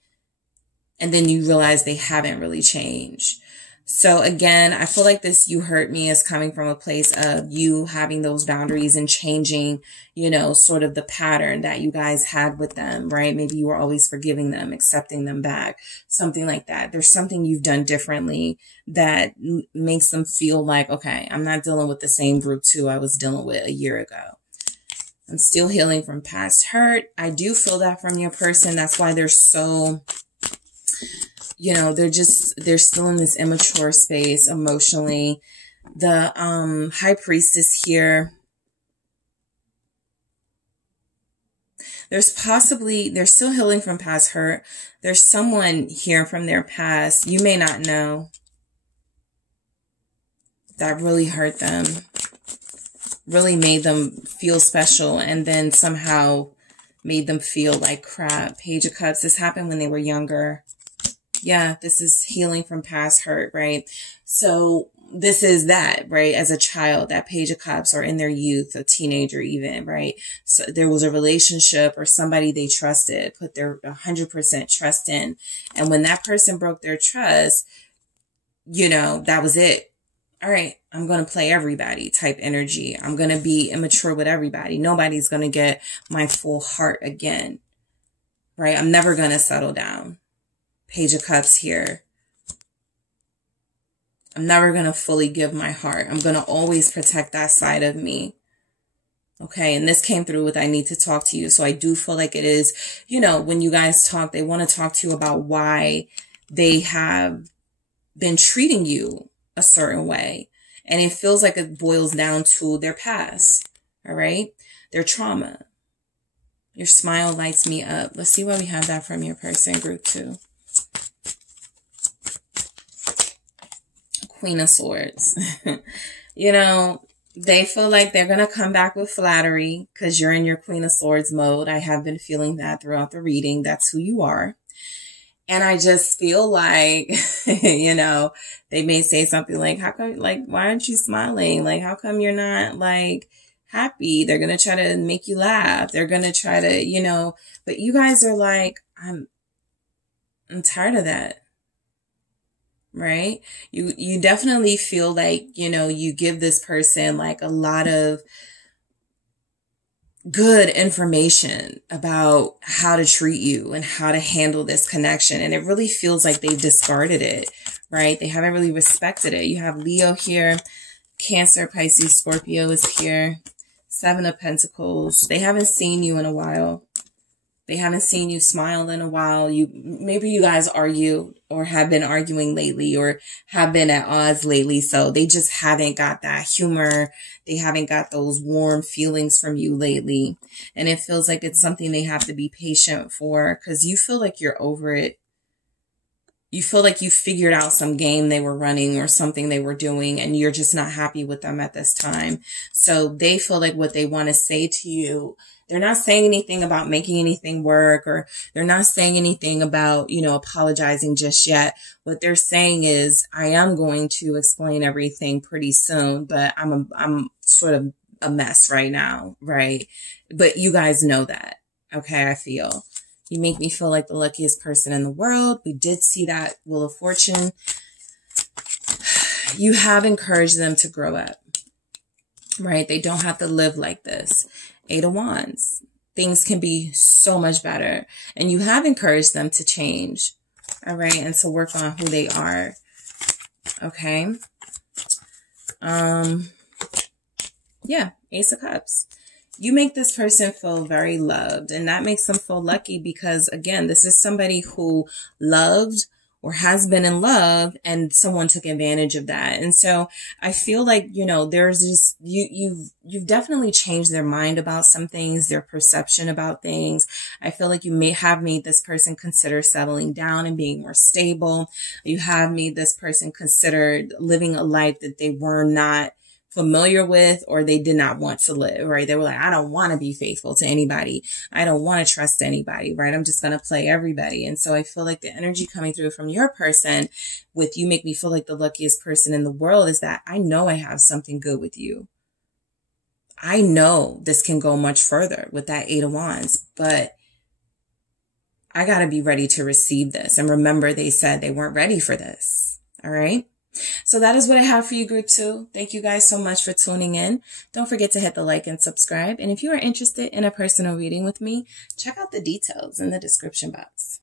And then you realize they haven't really changed. So again, I feel like this "you hurt me" is coming from a place of you having those boundaries and changing, you know, sort of the pattern that you guys had with them, right? Maybe you were always forgiving them, accepting them back, something like that. There's something you've done differently that makes them feel like, okay, I'm not dealing with the same group two I was dealing with a year ago. I'm still healing from past hurt. I do feel that from your person. That's why they're so, you know, they're still in this immature space emotionally. The High Priestess here, they're still healing from past hurt. There's someone here from their past, you may not know, that really hurt them, really made them feel special, and then somehow made them feel like crap. Page of Cups, this happened when they were younger. Yeah, this is healing from past hurt, right? So this is that, right? As a child, that Page of Cups, or in their youth, a teenager even, right? So there was a relationship or somebody they trusted, put their 100% trust in. And when that person broke their trust, you know, that was it. All right, I'm going to play everybody type energy. I'm going to be immature with everybody. Nobody's going to get my full heart again, right? I'm never going to settle down. Page of Cups here. I'm never going to fully give my heart. I'm going to always protect that side of me. Okay. And this came through with, I need to talk to you. So I do feel like it is, you know, when you guys talk, they want to talk to you about why they have been treating you a certain way. And it feels like it boils down to their past. All right. Their trauma. Your smile lights me up. Let's see why we have that from your person, group 2. Queen of Swords. You know, they feel like they're going to come back with flattery because you're in your Queen of Swords mode. I have been feeling that throughout the reading. That's who you are. And I just feel like, you know, they may say something like, how come, like, why aren't you smiling? Like, how come you're not like happy? They're going to try to make you laugh. They're going to try to, you know, but you guys are like, I'm tired of that. Right? You definitely feel like, you know, you give this person like a lot of good information about how to treat you and how to handle this connection. And it really feels like they've discarded it, right? They haven't really respected it. You have Leo here, Cancer, Pisces, Scorpio is here, 7 of Pentacles. They haven't seen you in a while. They haven't seen you smile in a while. Maybe you guys argue or have been arguing lately or have been at odds lately. So they just haven't got that humor. They haven't got those warm feelings from you lately. And it feels like it's something they have to be patient for because you feel like you're over it. You feel like you figured out some game they were running or something they were doing and you're just not happy with them at this time. So they feel like what they want to say to you, they're not saying anything about making anything work, or they're not saying anything about, you know, apologizing just yet. What they're saying is, I am going to explain everything pretty soon, but I'm sort of a mess right now, right? But you guys know that. Okay, I feel. You make me feel like the luckiest person in the world. We did see that Wheel of Fortune. You have encouraged them to grow up, right? They don't have to live like this. 8 of Wands. Things can be so much better. And you have encouraged them to change, all right? And to work on who they are, okay? Yeah, Ace of Cups. You make this person feel very loved, and that makes them feel lucky because, again, this is somebody who loved or has been in love and someone took advantage of that. And so I feel like, you know, there's just, you've definitely changed their mind about some things, their perception about things. I feel like you may have made this person consider settling down and being more stable. You have made this person consider living a life that they were not familiar with, or they did not want to live, right? They were like, I don't want to be faithful to anybody. I don't want to trust anybody, right? I'm just going to play everybody. And so I feel like the energy coming through from your person with you make me feel like the luckiest person in the world is that I know I have something good with you. I know this can go much further with that 8 of Wands, but I got to be ready to receive this. And remember, they said they weren't ready for this. All right. So that is what I have for you, group 2. Thank you guys so much for tuning in. Don't forget to hit the like and subscribe. And if you are interested in a personal reading with me, check out the details in the description box.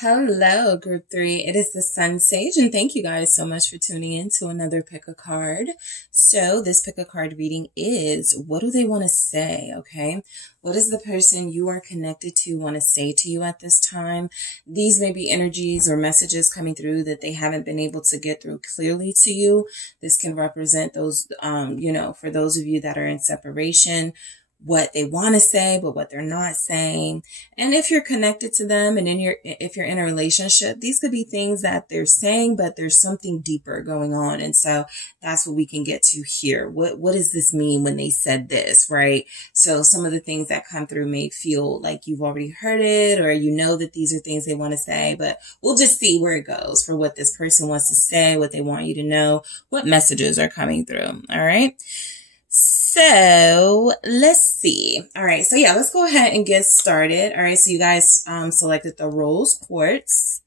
Hello, group 3. It is the SunSage, and thank you guys so much for tuning in to another pick a card. So this pick a card reading is, what do they want to say? Okay. What does the person you are connected to want to say to you at this time? These may be energies or messages coming through that they haven't been able to get through clearly to you. This can represent those, for those of you that are in separation, what they want to say, but what they're not saying. And if you're connected to them and if you're in a relationship, these could be things that they're saying, but there's something deeper going on. And so that's what we can get to here. What does this mean when they said this, right? So some of the things that come through may feel like you've already heard it, or you know that these are things they want to say, but we'll just see where it goes for what this person wants to say, what they want you to know, what messages are coming through. All right. So let's see. All right. So yeah, let's go ahead and get started. All right. So you guys selected the rose quartz.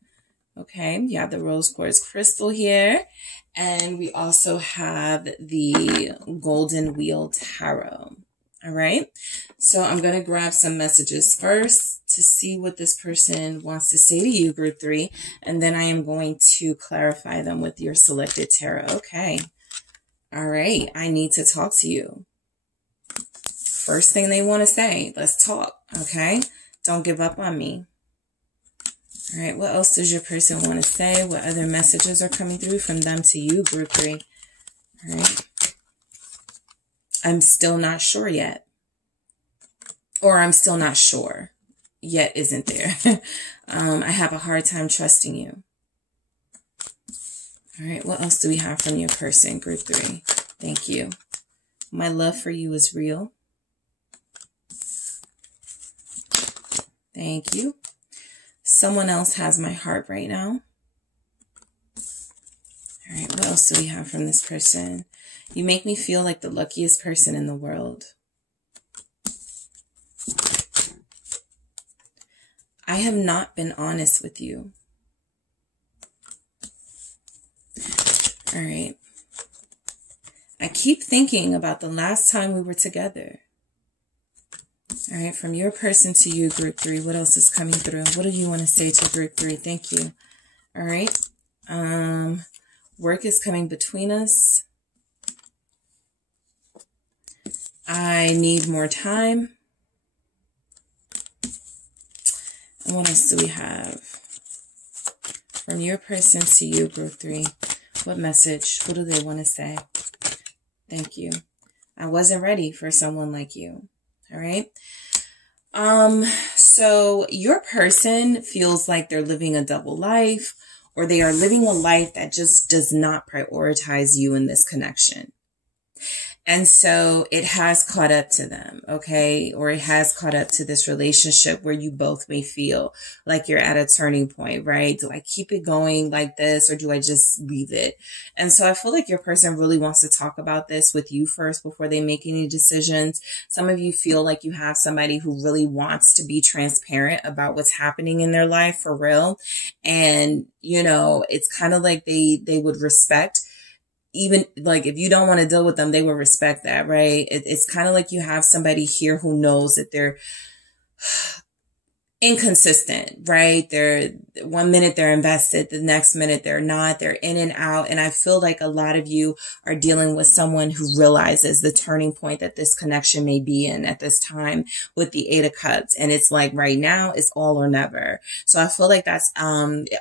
Okay. You have the rose quartz crystal here. And we also have the golden wheel tarot. All right. So I'm going to grab some messages first to see what this person wants to say to you, group 3. And then I am going to clarify them with your selected tarot. Okay. All right, I need to talk to you. First thing they want to say, let's talk, okay? Don't give up on me. All right, what else does your person want to say? What other messages are coming through from them to you, group 3? All right. I'm still not sure yet. Or I'm still not sure yet isn't there. I have a hard time trusting you. All right, what else do we have from your person, group 3? Thank you. My love for you is real. Thank you. Someone else has my heart right now. All right, what else do we have from this person? You make me feel like the luckiest person in the world. I have not been honest with you. All right. I keep thinking about the last time we were together. All right. From your person to you, group 3. What else is coming through? What do you want to say to group 3? Thank you. All right. Work is coming between us. I need more time. And what else do we have? From your person to you, group 3. What message? What do they want to say? Thank you. I wasn't ready for someone like you. All right. So your person feels like they're living a double life, or they are living a life that just does not prioritize you in this connection. And so it has caught up to them, okay? Or it has caught up to this relationship where you both may feel like you're at a turning point, right? Do I keep it going like this, or do I just leave it? And so I feel like your person really wants to talk about this with you first before they make any decisions. Some of you feel like you have somebody who really wants to be transparent about what's happening in their life for real. And, you know, it's kind of like they would respect, even like if you don't want to deal with them, they will respect that, right? It's kind of like you have somebody here who knows that they're inconsistent, right? They're 1 minute they're invested, the next minute they're not, they're in and out. And I feel like a lot of you are dealing with someone who realizes the turning point that this connection may be in at this time with the 8 of Cups. And it's like right now it's all or never. So I feel like that's,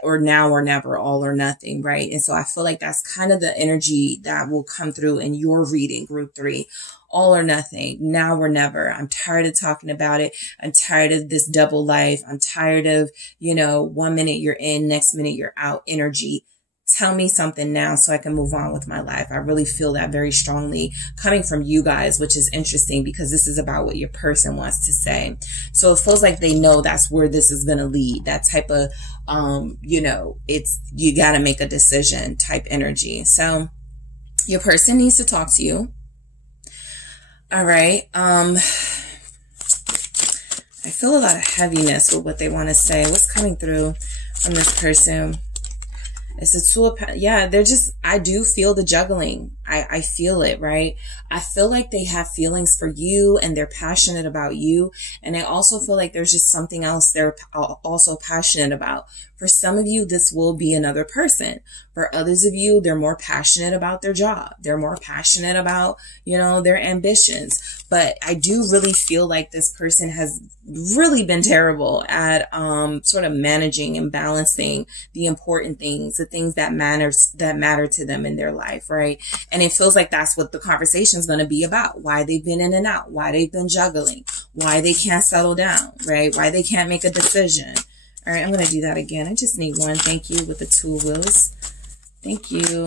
or now or never, all or nothing, right? And so I feel like that's kind of the energy that will come through in your reading, group 3. All or nothing, now or never. I'm tired of talking about it. I'm tired of this double life. I'm tired of, 1 minute you're in, next minute you're out energy. tell me something now so I can move on with my life. I really feel that very strongly coming from you guys, which is interesting because this is about what your person wants to say. So it feels like they know that's where this is going to lead. That type of, you know, it's, you got to make a decision type energy. So your person needs to talk to you. All right. I feel a lot of heaviness with what they want to say. What's coming through from this person? It's a two of, yeah, they're just, I do feel the juggling. I feel it, right? I feel like they have feelings for you and they're passionate about you. And I also feel like there's just something else they're also passionate about. For some of you, this will be another person. For others of you, they're more passionate about their job. They're more passionate about, you know, their ambitions. But I do really feel like this person has really been terrible at sort of managing and balancing the important things, the things that matter to them in their life, right? And it feels like that's what the conversation is going to be about. Why they've been in and out, why they've been juggling, why they can't settle down, right? Why they can't make a decision. All right, I'm going to do that again. I just need one. Thank you with the 2 of wheels. Thank you.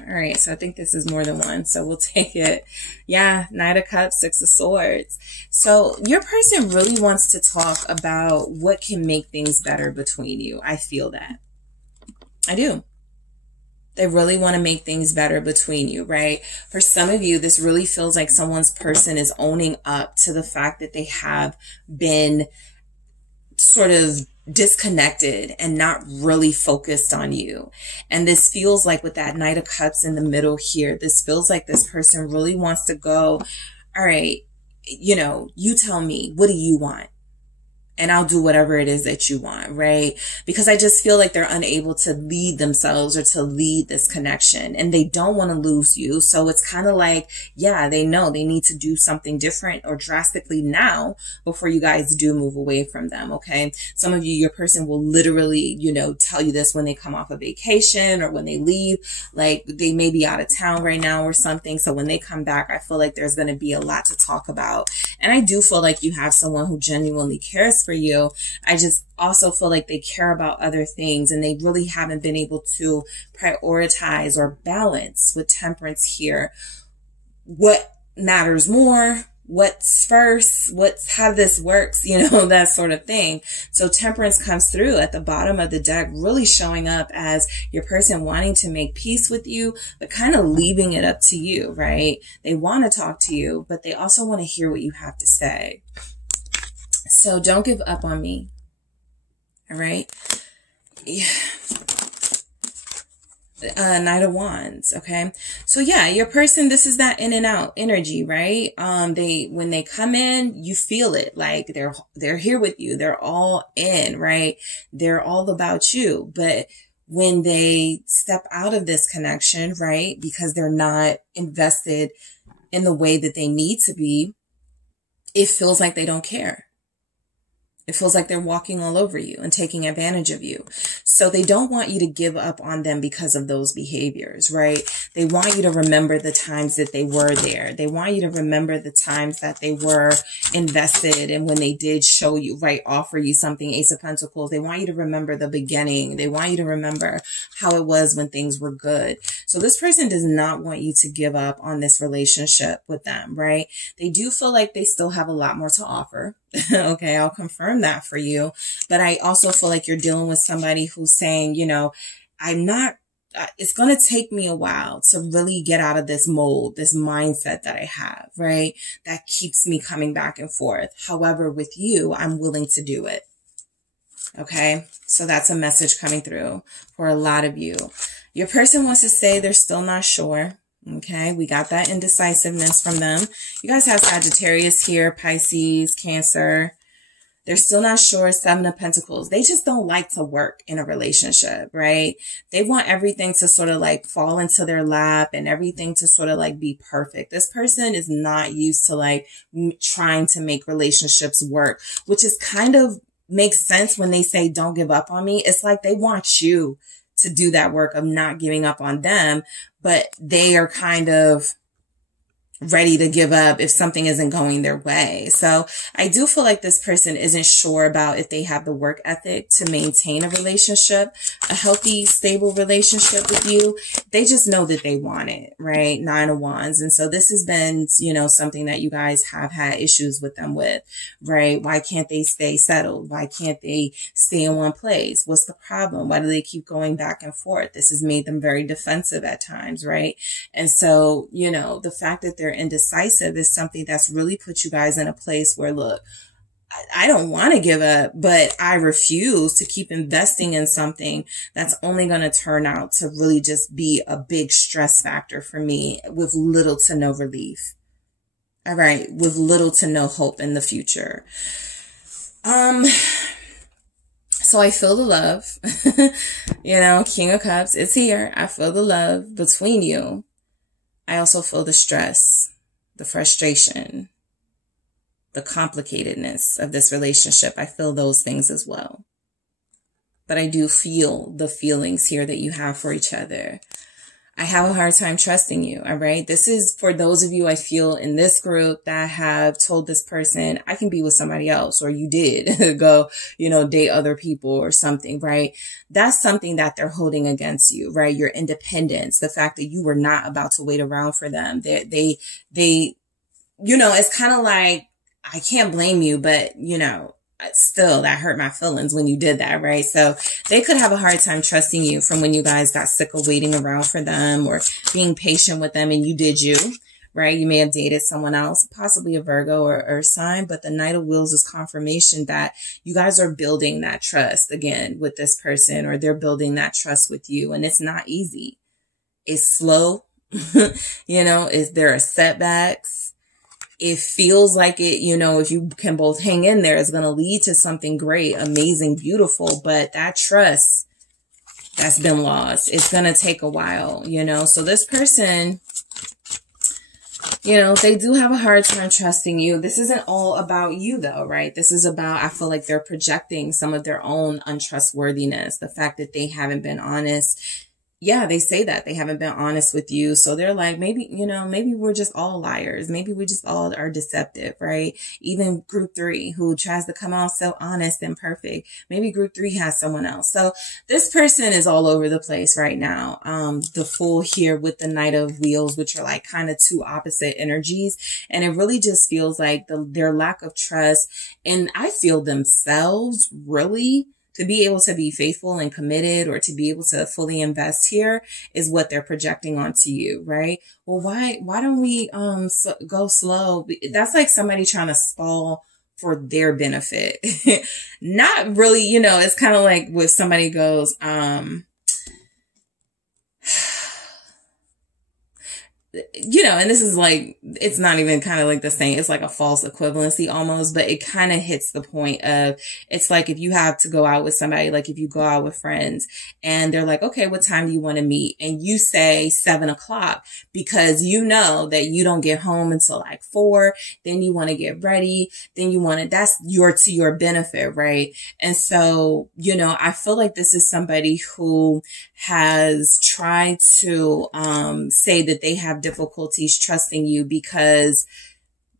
All right, so I think this is more than one, so we'll take it. Yeah, Knight of Cups, 6 of Swords. So your person really wants to talk about what can make things better between you. I feel that. I do. They really want to make things better between you, right? For some of you, this really feels like someone's person is owning up to the fact that they have been sort of disconnected and not really focused on you. And this feels like with that Knight of Cups in the middle here, this feels like this person really wants to go, all right, you know, you tell me, what do you want? And I'll do whatever it is that you want, right? Because I just feel like they're unable to lead themselves or to lead this connection, and they don't want to lose you. So it's kind of like, yeah, they know they need to do something different or drastically now before you guys do move away from them, okay? Some of you, your person will literally, you know, tell you this when they come off a vacation or when they leave, like they may be out of town right now or something. So when they come back, I feel like there's going to be a lot to talk about. And I do feel like you have someone who genuinely cares for you. I just also feel like they care about other things and they really haven't been able to prioritize or balance with Temperance here. What matters more? What's first? How this works, you know, that sort of thing. So Temperance comes through at the bottom of the deck, really showing up as your person wanting to make peace with you, but kind of leaving it up to you, right? They want to talk to you, but they also want to hear what you have to say. So don't give up on me. All right. Yeah. Knight of Wands. Okay. So yeah, your person, this is that in and out energy, right? When they come in, you feel it, like they're here with you. They're all in, right? They're all about you. But when they step out of this connection, right? Because they're not invested in the way that they need to be, it feels like they don't care. It feels like they're walking all over you and taking advantage of you. So they don't want you to give up on them because of those behaviors, right? They want you to remember the times that they were there. They want you to remember the times that they were invested and when they did show you, right, offer you something, Ace of Pentacles. They want you to remember the beginning. They want you to remember how it was when things were good. So this person does not want you to give up on this relationship with them, right? They do feel like they still have a lot more to offer. Okay, I'll confirm that for you. But I also feel like you're dealing with somebody who's saying, you know, it's going to take me a while to really get out of this mold, this mindset that I have, right? That keeps me coming back and forth. However, with you, I'm willing to do it. Okay, so that's a message coming through for a lot of you. Your person wants to say they're still not sure. Okay, we got that indecisiveness from them. You guys have Sagittarius here, Pisces, Cancer. They're still not sure. 7 of Pentacles. They just don't like to work in a relationship, right? They want everything to sort of like fall into their lap and everything to sort of like be perfect. This person is not used to like trying to make relationships work, which is kind of makes sense when they say don't give up on me. It's like they want you to do that work of not giving up on them, but they are kind of ready to give up if something isn't going their way. So I do feel like this person isn't sure about if they have the work ethic to maintain a relationship, a healthy, stable relationship with you. They just know that they want it, right? 9 of Wands. And so this has been, you know, something that you guys have had issues with them with, right? Why can't they stay settled? Why can't they stay in one place? What's the problem? Why do they keep going back and forth? This has made them very defensive at times, right? And so, you know, the fact that they're indecisive is something that's really put you guys in a place where, look, I don't want to give up, but I refuse to keep investing in something that's only going to turn out to really just be a big stress factor for me with little to no relief. All right. With little to no hope in the future. So I feel the love, you know, King of Cups, it's here. I feel the love between you. I also feel the stress, the frustration, the complicatedness of this relationship. I feel those things as well. But I do feel the feelings here that you have for each other. I have a hard time trusting you, all right? This is for those of you I feel in this group that have told this person, I can be with somebody else, or you did go, you know, date other people or something, right? That's something that they're holding against you, right? Your independence, the fact that you were not about to wait around for them. They, you know, it's kind of like, I can't blame you, but, you know, still, that hurt my feelings when you did that, right? So they could have a hard time trusting you from when you guys got sick of waiting around for them or being patient with them, and you did you, right? You may have dated someone else, possibly a Virgo or Earth sign, but the Knight of Wheels is confirmation that you guys are building that trust again with this person, or they're building that trust with you, and it's not easy. It's slow. You know, there are setbacks. It feels like it, you know, if you can both hang in there, it's going to lead to something great, amazing, beautiful. But that trust that's been lost, it's going to take a while, you know. So this person, you know, they do have a hard time trusting you. This isn't all about you though, right? This is about, I feel like they're projecting some of their own untrustworthiness, the fact that they haven't been honest. Yeah, they say that they haven't been honest with you. So they're like, maybe, you know, maybe we're just all liars. Maybe we just all are deceptive, right? Even group 3 who tries to come out so honest and perfect. Maybe group 3 has someone else. So this person is all over the place right now. The Fool here with the Knight of Wheels, which are like kind of two opposite energies. And it really just feels like their lack of trust, and I feel themselves really, to be able to be faithful and committed, or to be able to fully invest here, is what they're projecting onto you, right? Well, why don't we go slow? That's like somebody trying to stall for their benefit. Not really, you know, it's kind of like when somebody goes, you know, and this is like, it's not even kind of like the same. It's like a false equivalency almost, but it kind of hits the point of, it's like if you have to go out with somebody, like if you go out with friends and they're like, okay, what time do you want to meet? And you say 7 o'clock because you know that you don't get home until like 4. Then you want to get ready. Then you want to, that's to your benefit, right? And so, you know, I feel like this is somebody who has tried to say that they have difficulties trusting you because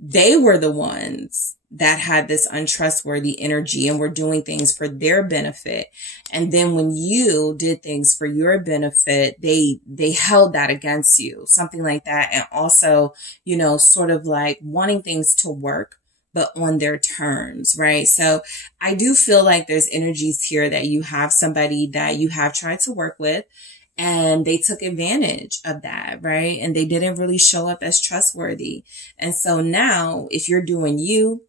they were the ones that had this untrustworthy energy and were doing things for their benefit. And then when you did things for your benefit, they held that against you, something like that. And also, you know, sort of like wanting things to work, but on their terms, right? So I do feel like there's energies here that you have somebody that you have tried to work with, and they took advantage of that, right? And they didn't really show up as trustworthy. And so now, if you're doing you,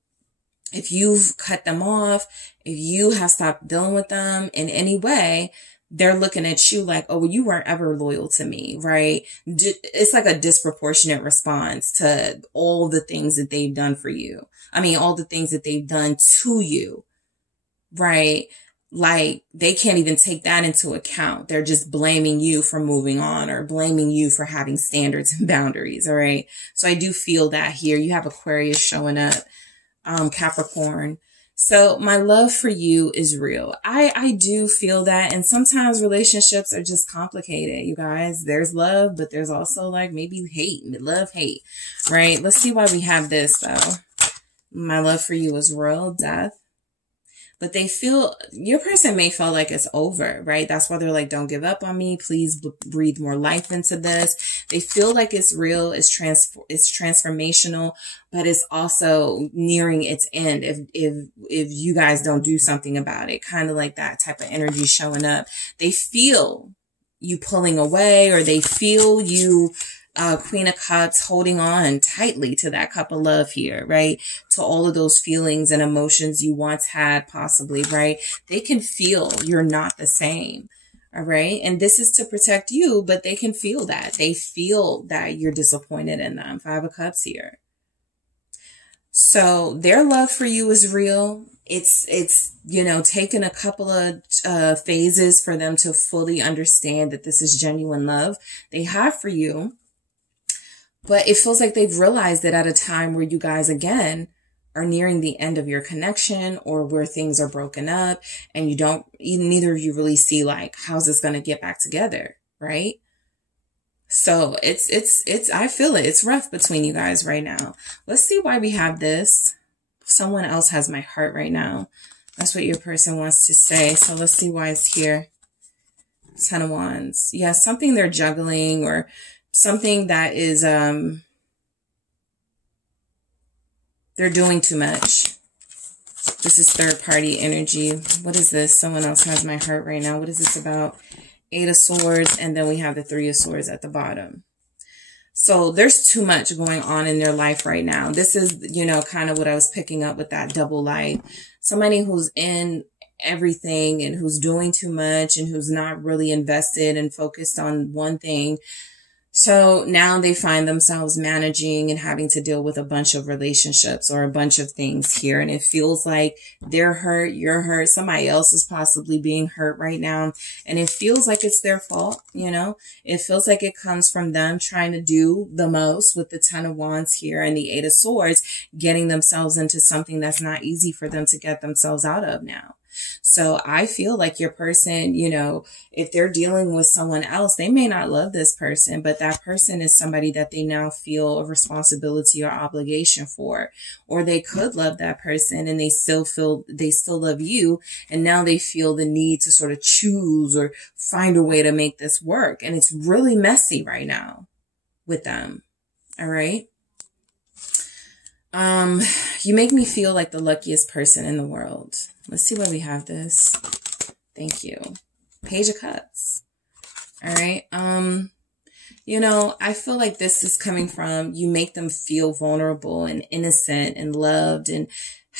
if you've cut them off, if you have stopped dealing with them in any way, they're looking at you like, oh, well, you weren't ever loyal to me, right? It's like a disproportionate response to all the things that they've done for you. I mean, all the things that they've done to you, right? Like they can't even take that into account. They're just blaming you for moving on or blaming you for having standards and boundaries. All right. So I do feel that here you have Aquarius showing up, Capricorn. So my love for you is real. I do feel that. And sometimes relationships are just complicated, you guys. There's love, but there's also like maybe hate, love, hate, right? Let's see why we have this though. My love for you is real, death. But they feel, your person may feel like it's over, right? That's why they're like, don't give up on me. Please breathe more life into this. They feel like it's real, it's transformational, but it's also nearing its end if you guys don't do something about it. Kind of like that type of energy showing up. They feel you pulling away, or they feel you, Queen of Cups, holding on tightly to that cup of love here, right? To all of those feelings and emotions you once had, possibly, right? They can feel you're not the same, all right? And this is to protect you, but they can feel that. They feel that you're disappointed in them. Five of Cups here. So their love for you is real. It's, you know, taken a couple of phases for them to fully understand that this is genuine love they have for you. But it feels like they've realized that at a time where you guys, again, are nearing the end of your connection, or where things are broken up and neither of you really see like, how's this going to get back together, right? So I feel it. It's rough between you guys right now. Let's see why we have this. Someone else has my heart right now. That's what your person wants to say. So let's see why it's here. Ten of Wands. Yeah, something they're juggling, or something that is, they're doing too much. This is third party energy. What is this? Someone else has my heart right now. What is this about? Eight of Swords. And then we have the Three of Swords at the bottom. So there's too much going on in their life right now. This is, you know, kind of what I was picking up with that double life. Somebody who's in everything and who's doing too much and who's not really invested and focused on one thing. So now they find themselves managing and having to deal with a bunch of relationships or a bunch of things here. And it feels like they're hurt, you're hurt, somebody else is possibly being hurt right now. And it feels like it's their fault, you know? It feels like it comes from them trying to do the most with the Ten of Wands here and the Eight of Swords, getting themselves into something that's not easy for them to get themselves out of now. So I feel like your person, you know, if they're dealing with someone else, they may not love this person, but that person is somebody that they now feel a responsibility or obligation for. Or they could love that person and they still love you. And now they feel the need to sort of choose or find a way to make this work. And it's really messy right now with them. All right. You make me feel like the luckiest person in the world. Let's see why we have this. Thank you. Page of Cups. All right. You know, I feel like this is coming from, you make them feel vulnerable and innocent and loved and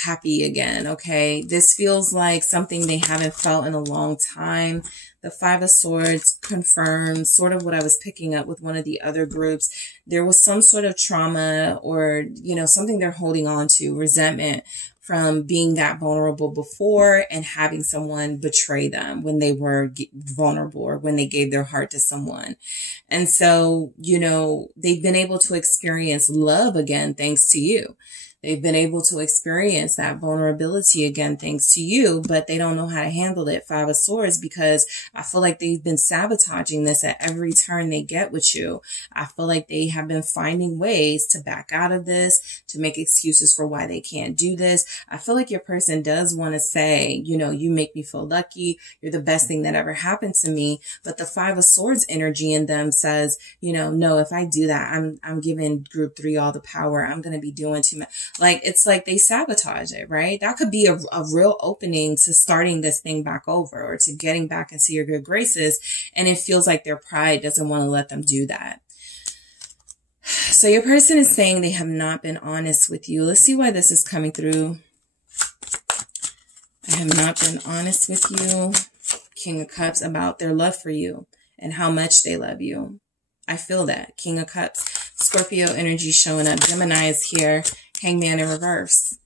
happy again. Okay. This feels like something they haven't felt in a long time. The Five of Swords confirms sort of what I was picking up with one of the other groups. There was some sort of trauma or, you know, something they're holding on to, resentment from being that vulnerable before and having someone betray them when they were vulnerable or when they gave their heart to someone. And so, you know, they've been able to experience love again, thanks to you. They've been able to experience that vulnerability again, thanks to you, but they don't know how to handle it. Five of Swords, because I feel like they've been sabotaging this at every turn they get with you. I feel like they have been finding ways to back out of this, to make excuses for why they can't do this. I feel like your person does want to say, you know, you make me feel lucky. You're the best thing that ever happened to me. But the Five of Swords energy in them says, you know, no, if I do that, I'm giving group 3 all the power. I'm going to be doing too much. Like, it's like they sabotage it, right? That could be a real opening to starting this thing back over or to getting back into your good graces. And it feels like their pride doesn't want to let them do that. So your person is saying they have not been honest with you. Let's see why this is coming through. I have not been honest with you. King of Cups, about their love for you and how much they love you. I feel that. King of Cups. Scorpio energy showing up. Gemini is here. Hangman in reverse.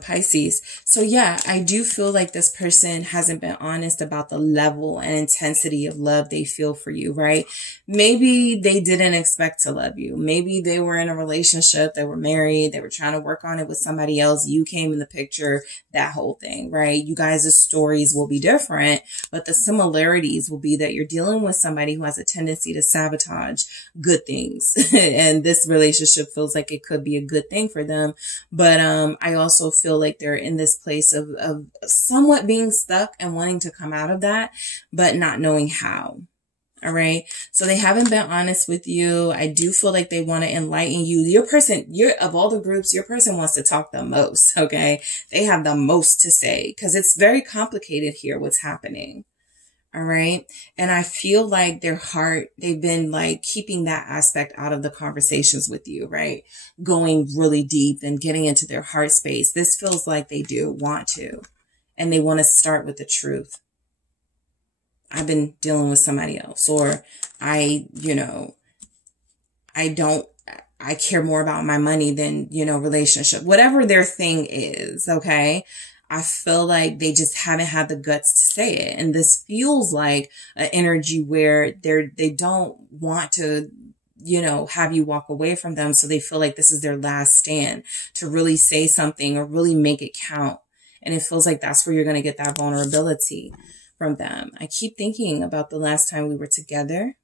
Pisces. So yeah, I do feel like this person hasn't been honest about the level and intensity of love they feel for you, right? Maybe they didn't expect to love you. Maybe they were in a relationship, they were married, they were trying to work on it with somebody else. You came in the picture, that whole thing, right? You guys' stories will be different, but the similarities will be that you're dealing with somebody who has a tendency to sabotage good things. And this relationship feels like it could be a good thing for them. But I also feel like they're in this place of somewhat being stuck and wanting to come out of that, but not knowing how. All right. So they haven't been honest with you. I do feel like they want to enlighten you. Your person, of all the groups, your person wants to talk the most. Okay. They have the most to say because it's very complicated here what's happening. All right. And I feel like their heart, they've been like keeping that aspect out of the conversations with you, right? Going really deep and getting into their heart space. This feels like they do want to, and they want to start with the truth. I've been dealing with somebody else, or I care more about my money than, relationship, whatever their thing is. Okay. I feel like they just haven't had the guts to say it. And this feels like an energy where they don't want to, have you walk away from them. So they feel like this is their last stand to really say something or really make it count. And it feels like that's where you're going to get that vulnerability from them. I keep thinking about the last time we were together.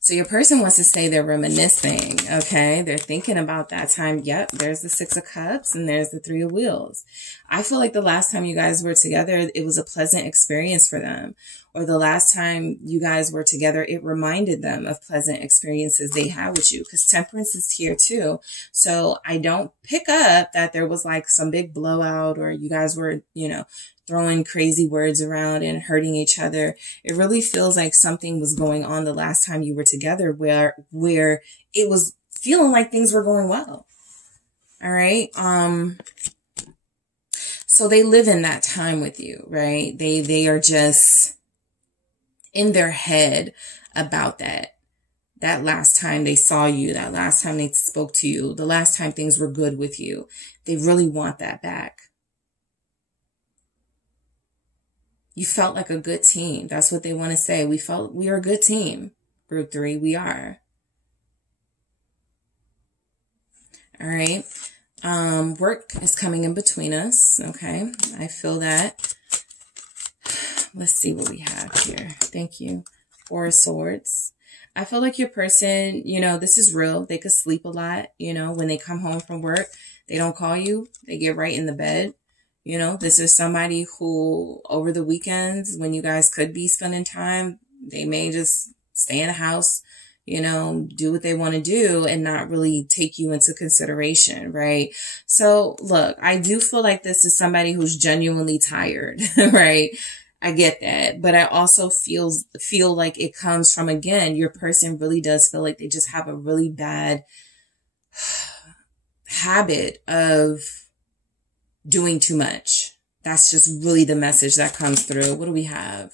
So your person wants to say they're reminiscing, okay? They're thinking about that time. Yep, there's the 6 of Cups and there's the 3 of Wheels. I feel like the last time you guys were together, it was a pleasant experience for them. Or the last time you guys were together, it reminded them of pleasant experiences they had with you. Because Temperance is here too. So I don't pick up that there was like some big blowout or you guys were, throwing crazy words around and hurting each other. It really feels like something was going on the last time you were together where it was feeling like things were going well. All right. So they live in that time with you, right? They are just in their head about that last time they saw you, that last time they spoke to you, the last time things were good with you. They really want that back. You felt like a good team. That's what they want to say. We are a good team. Group 3, we are. All right. Work is coming in between us. Okay. I feel that. Let's see what we have here. Thank you. 4 of Swords. I feel like your person, this is real. They could sleep a lot. When they come home from work, they don't call you. They get right in the bed. This is somebody who over the weekends when you guys could be spending time, they may just stay in the house, do what they want to do and not really take you into consideration, right? So look, I do feel like this is somebody who's genuinely tired, right? I get that. But I also feel like it comes from, again, your person really does feel like they just have a really bad habit of doing too much. That's just really the message that comes through. What do we have?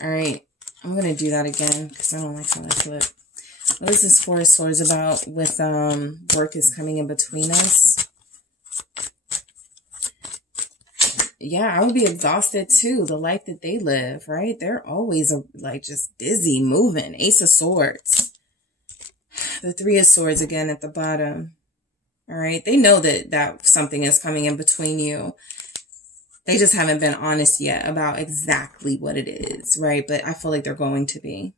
All right. I'm going to do that again because I don't like how that flip. What is this 4 of Swords about with work is coming in between us? Yeah, I would be exhausted too. The life that they live, right? They're always like just busy, moving. Ace of Swords. The 3 of Swords again at the bottom. All right. They know that something is coming in between you. They just haven't been honest yet about exactly what it is. Right. But I feel like they're going to be.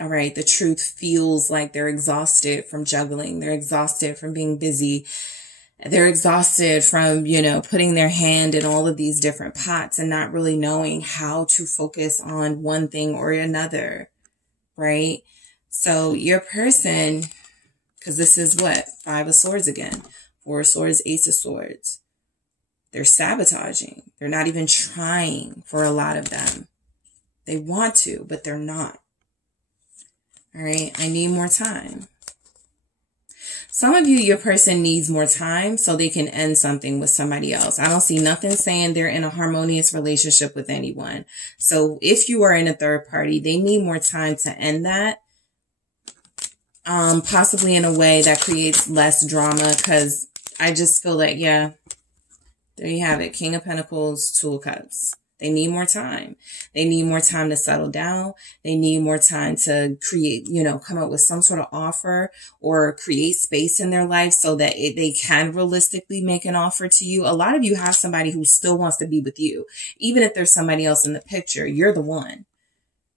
All right. The truth feels like they're exhausted from juggling. They're exhausted from being busy. They're exhausted from, putting their hand in all of these different pots and not really knowing how to focus on one thing or another. Right. So your person, because this is what? 5 of Swords again. 4 of Swords, Ace of Swords. They're sabotaging. They're not even trying for a lot of them. They want to, but they're not. All right. I need more time. Some of you, your person needs more time so they can end something with somebody else. I don't see nothing saying they're in a harmonious relationship with anyone. So if you are in a third party, they need more time to end that. Possibly in a way that creates less drama because I just feel like, yeah, there you have it. King of Pentacles, Two of Cups. They need more time. They need more time to settle down. They need more time to create, you know, come up with some sort of offer or create space in their life so that they can realistically make an offer to you. A lot of you have somebody who still wants to be with you. Even if there's somebody else in the picture, you're the one.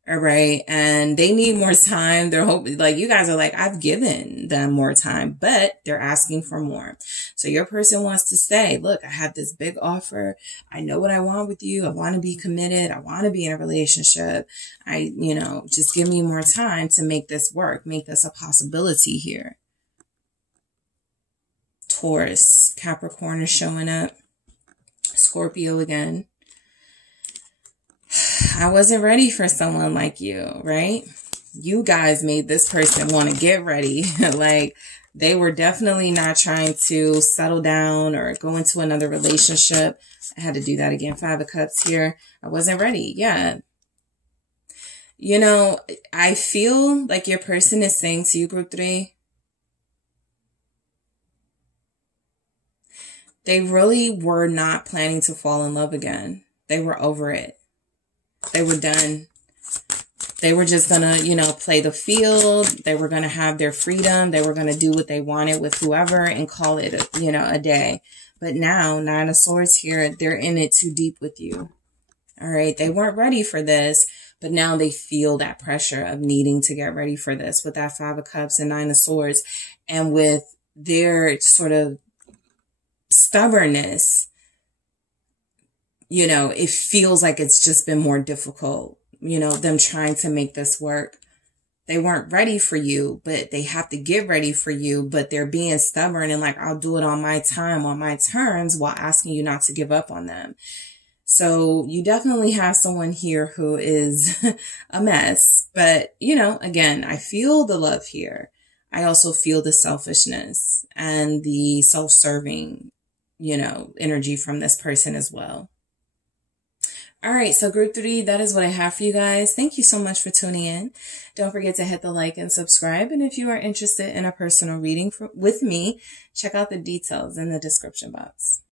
All right. And they need more time. They're hoping, like, you guys are like, I've given them more time, but they're asking for more. So your person wants to say, look, I have this big offer. I know what I want with you. I want to be committed. I want to be in a relationship. You know, just give me more time to make this work, make this a possibility here. Taurus, Capricorn is showing up. Scorpio again. I wasn't ready for someone like you, right? You guys made this person want to get ready. Like, they were definitely not trying to settle down or go into another relationship. I had to do that again. Five of Cups here. I wasn't ready. Yeah. You know, I feel like your person is saying to you, Group 3, they really were not planning to fall in love again. They were over it. They were done. They were just going to, you know, play the field. They were going to have their freedom. They were going to do what they wanted with whoever and call it, you know, a day. But now, Nine of Swords here, they're in it too deep with you. All right. They weren't ready for this, but now they feel that pressure of needing to get ready for this with that Five of Cups and Nine of Swords. And with their sort of stubbornness, you know, it feels like it's just been more difficult, you know, them trying to make this work. They weren't ready for you, but they have to get ready for you, but they're being stubborn and like, I'll do it on my time, on my terms, while asking you not to give up on them. So you definitely have someone here who is a mess, but you know, again, I feel the love here. I also feel the selfishness and the self-serving, you know, energy from this person as well. All right, so Group 3, that is what I have for you guys. Thank you so much for tuning in. Don't forget to hit the like and subscribe. And if you are interested in a personal reading with me, check out the details in the description box.